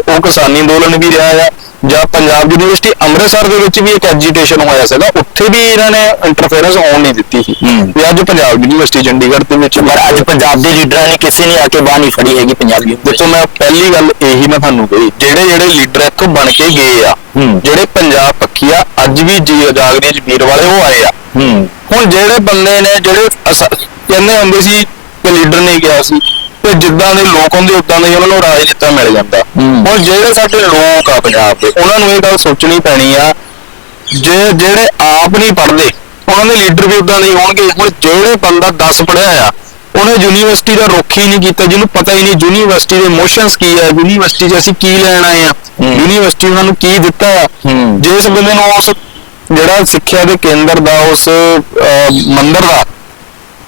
ਉਹ ਕਿਸਾਨੀ ਅੰਦੋਲਨ ਵੀ ਰਿਹਾ ਆ। ਜਾਂ ਪੰਜਾਬ ਯੂਨੀਵਰਸਿਟੀ ਅੰਮ੍ਰਿਤਸਰ ਦੇ ਵਿੱਚ ਵੀ ਇੱਕ ਐਜੀਟੇਸ਼ਨ ਹੋਇਆ ਸੀਗਾ ਉੱਥੇ ਵੀ ਇਹਨਾਂ ਨੇ ਇੰਟਰਫੇਰੈਂਸ ਆਉਣ ਨਹੀਂ ਦਿੱਤੀ ਸੀ। ਤੇ ਅੱਜ ਪੰਜਾਬ ਯੂਨੀਵਰਸਿਟੀ ਚੰਡੀਗੜ੍ਹ ਦੇ ਵਿੱਚ ਪਰ ਅੱਜ ਪੰਜਾਬ ਦੇ ਲੀਡਰਾਂ ਨੇ ਕਿਸੇ ਨੇ ਆ ਕੇ ਬਾਹ ਨਹੀਂ ਫੜੀ ਹੈਗੀ ਪੰਜਾਬ ਦੀ ਦੇਖੋ ਮੈਂ ਪਹਿਲੀ ਗੱਲ ਇਹੀ ਮੈਂ ਤੁਹਾਨੂੰ ਕਹੀ ਜਿਹੜੇ ਜਿਹੜੇ ਲੀਡਰ ਇੱਥੋਂ ਬਣ ਕੇ ਗਏ ਆ। ਜਿਹੜੇ ਪੰਜਾਬ ਪੱਖੀ ਆ ਅੱਜ ਵੀ ਜੀ ਜਾਗਦੇ ਜਮੀਰ ਵਾਲੇ ਉਹ ਆਏ ਆ ਹੁਣ ਜਿਹੜੇ ਬੰਦੇ ਨੇ ਜਿਹੜੇ ਕਹਿੰਦੇ ਹੁੰਦੇ ਸੀ ਕਿ ਲੀਡਰ ਨਹੀਂ ਗਿਆ ਸੀ ਤੇ ਜਿੱਦਾਂ ਦੇ ਲੋਕ ਹੁੰਦੇ ਉਦਾਂ ਦੇ ਉਹਨਾਂ ਨੂੰ ਰਾਜਨੀਤਾ ਮਿਲ ਜਾਂਦਾ। ਹੁਣ ਜਿਹੜੇ ਸਾਡੇ ਲੋਕ ਆ ਪੰਜਾਬ ਦੇ ਉਹਨਾਂ ਨੂੰ ਇਹ ਗੱਲ ਸੋਚਣੀ ਪੈਣੀ ਆ ਜੇ ਜਿਹੜੇ ਆਪ ਨਹੀਂ ਪੜ੍ਹਦੇ ਉਹਨਾਂ ਦੇ ਲੀਡਰ ਵੀ ਉਦਾਂ ਨਹੀਂ ਹੋਣਗੇ ਹੁਣ ਜਿਹੜੇ ਬੰਦਾ 10 ਪੜ੍ਹਿਆ ਆ ਉਹਨੇ ਯੂਨੀਵਰਸਿਟੀ ਦਾ ਰੁੱਖ ਹੀ ਨਹੀਂ ਕੀਤਾ ਜਿਹਨੂੰ ਪਤਾ ਹੀ ਨਹੀਂ ਯੂਨੀਵਰਸਿਟੀ ਦੇ ਇਮੋਸ਼ਨਸ ਕੀ ਆ ਯੂਨੀਵਰਸਿਟੀ 'ਚ ਅਸੀਂ ਕੀ ਲੈਣ ਆਏ ਆ। ਯੂਨੀਵਰਸਿਟੀ ਉਹਨਾਂ ਨੂੰ ਕੀ ਦਿੱਤਾ ਆ। ਜਿਸ ਬੰਦੇ ਨੂੰ ਉਸ ਜਿਹੜਾ ਸਿੱਖਿਆ ਦੇ ਕੇਂਦਰ ਦਾ ਉਸ ਮੰਦਿਰ ਦਾ